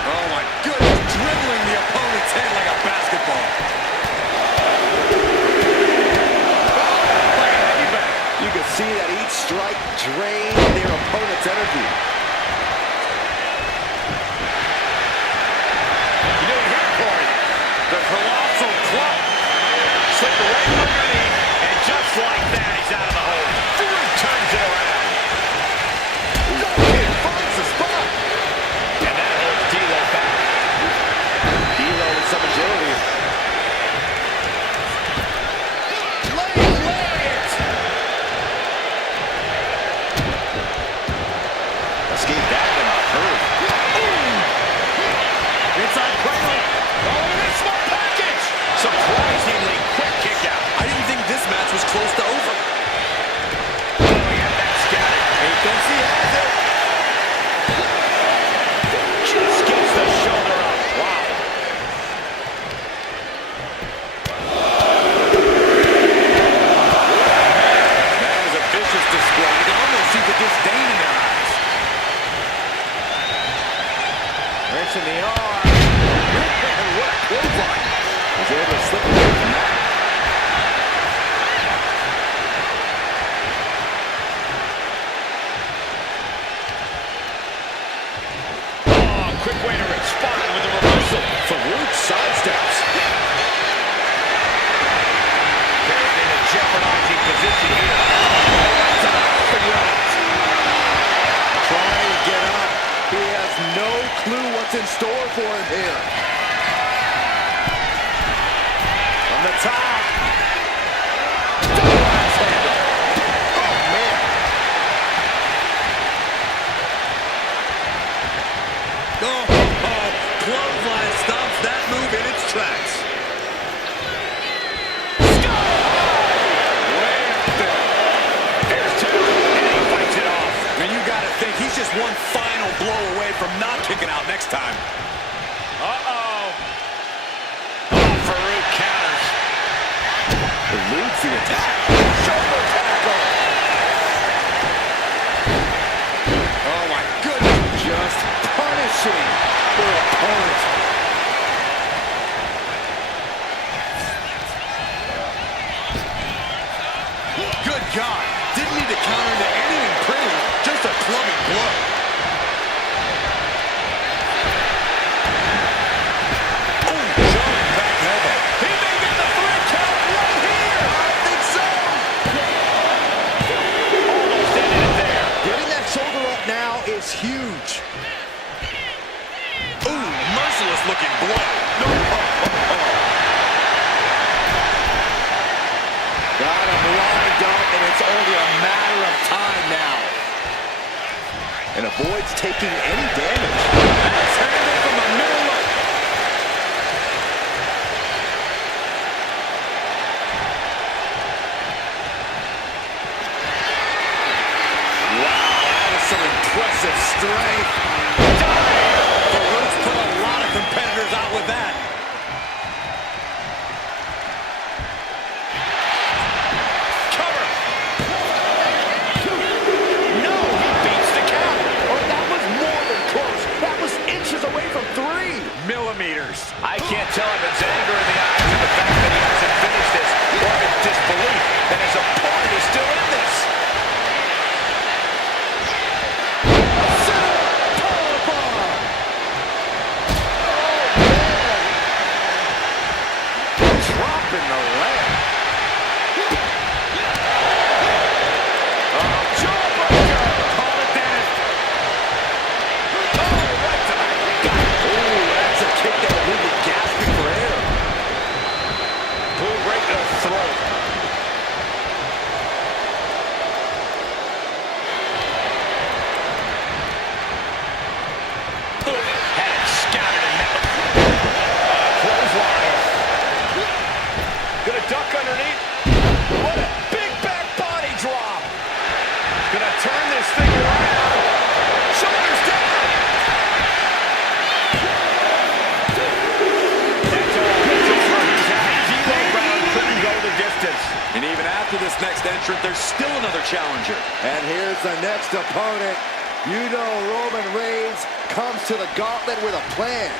Oh my goodness, dribbling the opponent's head like a basketball. You can see that each strike drains their opponent's energy. You know it here, Corey. The colossal club. Slipped right underneath, and just like that, he's out of the hole. Farouk turns it around. Kid finds the spot. And that holds D'Lo back. D'Lo with some agility. Escape that in a hurry. Inside cradle. Oh, and a small package. Surprisingly quick kick out. I didn't think this match was close to over. Oh, yeah, that's got it. He thinks he has it. Just gets the shoulder up. Wow. That was a vicious display. You can almost see the disdain in their eyes. Wrench in the arm. And what a clothesline. He's able to slip away from that. Oh, quick way to respond with a reversal. Farouk sidesteps. Carried in a jeopardizing position here. Oh, that's an up and right. Trying to get up. He has no clue what's in store for him here. From the top. Double axe handle. Oh, man. Clothesline stops that move in its tracks. Way up there. There's 2, and he fights it off. And you gotta think he's just one final blow away from not kicking out next time. Uh-oh. Oh, Farouk counters. Eludes the attack. Shoulder tackle. Oh my goodness. Just punishing their opponent. Good God. Didn't need to counter into anything pretty. Just a clubbing blow. Oh, jumping back elbow. He may get the 3 count right here. I think so. Almost ended it there. Getting that shoulder up now is huge. Ooh, merciless looking blow. No. Got him lined up, and it's only a matter of time. and avoids taking any damage. That's handed from the middle rope. Wow, that is some impressive strength. Farouk's put a lot of competitors out with that. Millimeters. I can't tell if it's anger in the eyes of the fact that he hasn't finished this, or if it's disbelief that his opponent is still in this. Dropping the leg. Jawbreaker. Call it that. Right to the gut. That's a kick that will leave you gasping for air. Pull right to the throat. Had it scouted and met. Clothesline. Gonna duck underneath. What a big back body drop. Gonna turn this thing around. Shoulders down. That's all. It's over. He's had zero ground. Couldn't go the distance. And even after this next entrant, there's still another challenger. And here's the next opponent. You know Roman Reigns comes to the gauntlet with a plan.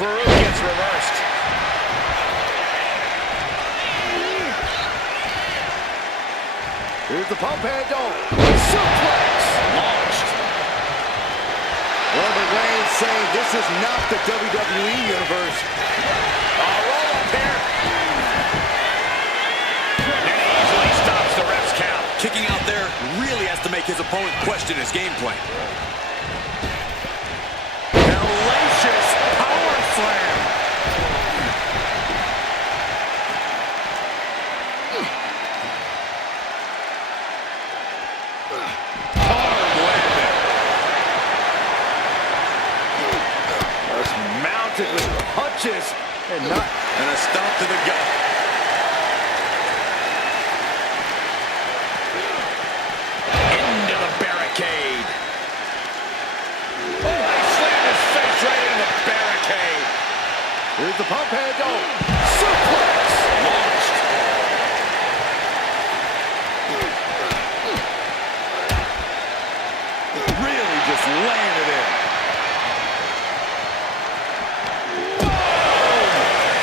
Farouk gets reversed. Here's the pump handle. Suplex. Launched. Roman Reigns saying this is not the WWE Universe. Roll up here. And he easily stops the ref's count. Kicking out there really has to make his opponent question his game plan. Hellacious power slam. Hard landing. Just mounted with punches and not. And a stomp to the gut. Into the barricade. Oh, he slammed his face right into the barricade. Here's the pump handle. Suplex. Launched. Really just laying it in.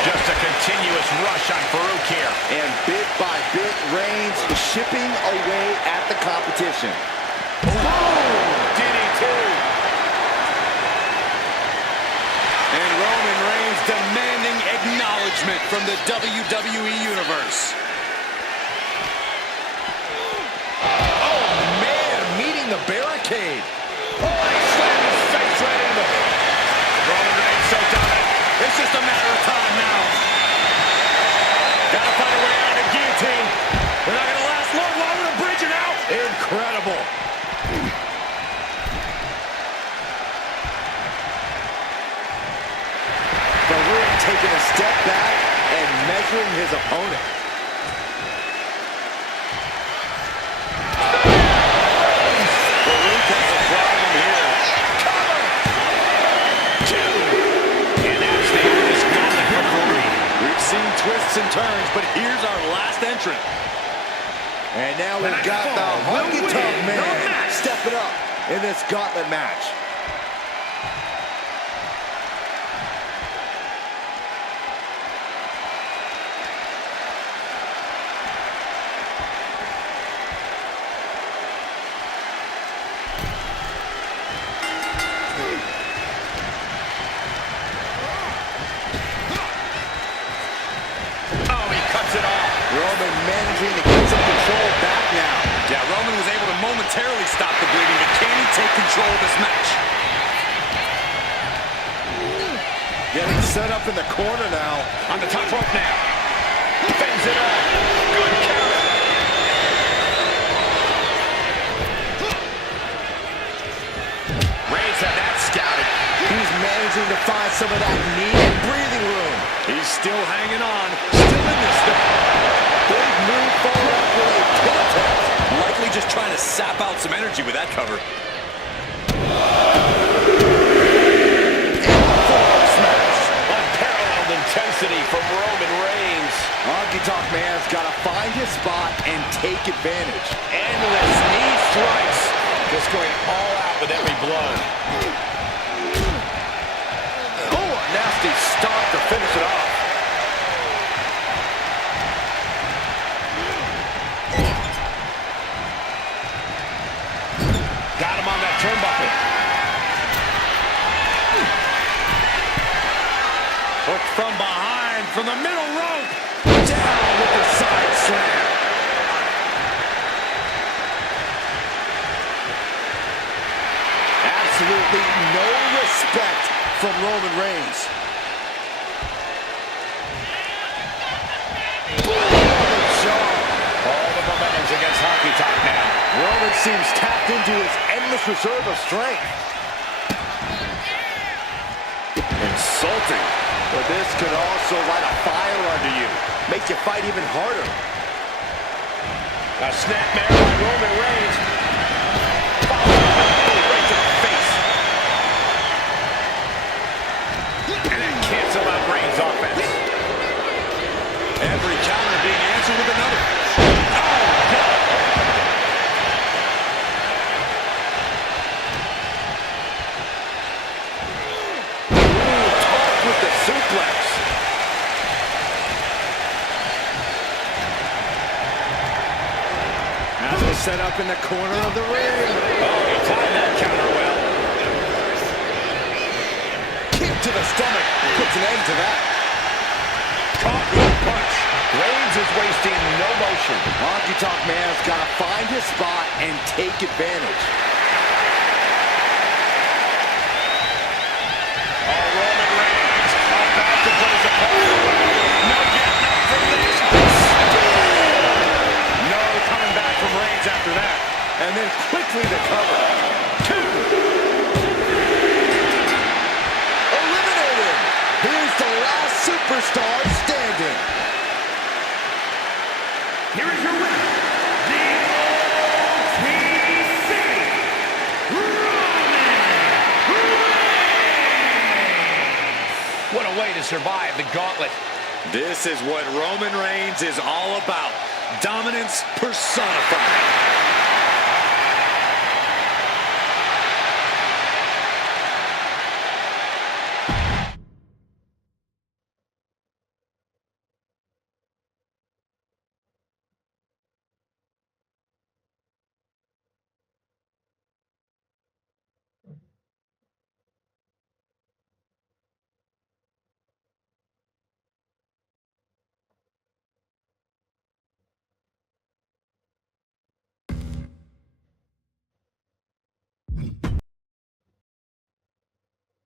Just a continuous rush on Farouk here. And bit by bit, Reigns chipping away at the competition. Boom! DDT. And Roman Reigns demanding acknowledgement from the WWE Universe. Oh, man, meeting the barricade. Oh, he slammed his face right into the... Roman Reigns so dominant. It's just a matter of time now. Gotta find a way out of the guillotine. They're not gonna last long. Why would a bridge it out? Incredible. Farouk taking a step back and measuring his opponent. Farouk has a problem here. Two. And that's the end of this gauntlet for Farouk. We've seen twists and turns, but here's our last entrant. And now we've got the Honky Tonk Man stepping up in this gauntlet match. momentarily stop the bleeding, but can he take control of this match? Getting set up in the corner now. On the top rope now. Fends it up. Good counter. Reigns had that scouted. He's managing to find some of that needed breathing room. He's still hanging on, still in this thing. Big move followed up with a pin attempt. Likely just trying to sap out some energy with that cover. Unparalleled intensity from Roman Reigns. Honky Tonk Man's got to find his spot and take advantage. Endless knee strikes. Just going all out with every blow. Oh, a nasty stomp to finish it off. Got him on that turnbuckle. Hooked from behind, from the middle rope. Down with the side slam. Absolutely no respect from Roman Reigns. All the momentum's against Honky Tonk now. Roman seems tapped into his endless reserve of strength. Insulting. But this could also light a fire under you. Make you fight even harder. A snapmare by Roman Reigns. Right to the face. And that canceled out Reigns' offense. Every counter being answered with another. With the suplex. As they set up in the corner of the ring. Oh, he timed that counter well. Kick to the stomach puts an end to that. Caught with a punch. Reigns is wasting no motion. Honky Tonk Man's got to find his spot and take advantage. Oh, Roman Reigns about to put his opponent away. No getting up from this. No coming back from Reigns after that. And then quickly the cover. Two. Eliminated. Here's the last superstar standing. Here is your winner, the OTC, Roman Reigns. What a way to survive the gauntlet. This is what Roman Reigns is all about. Dominance personified.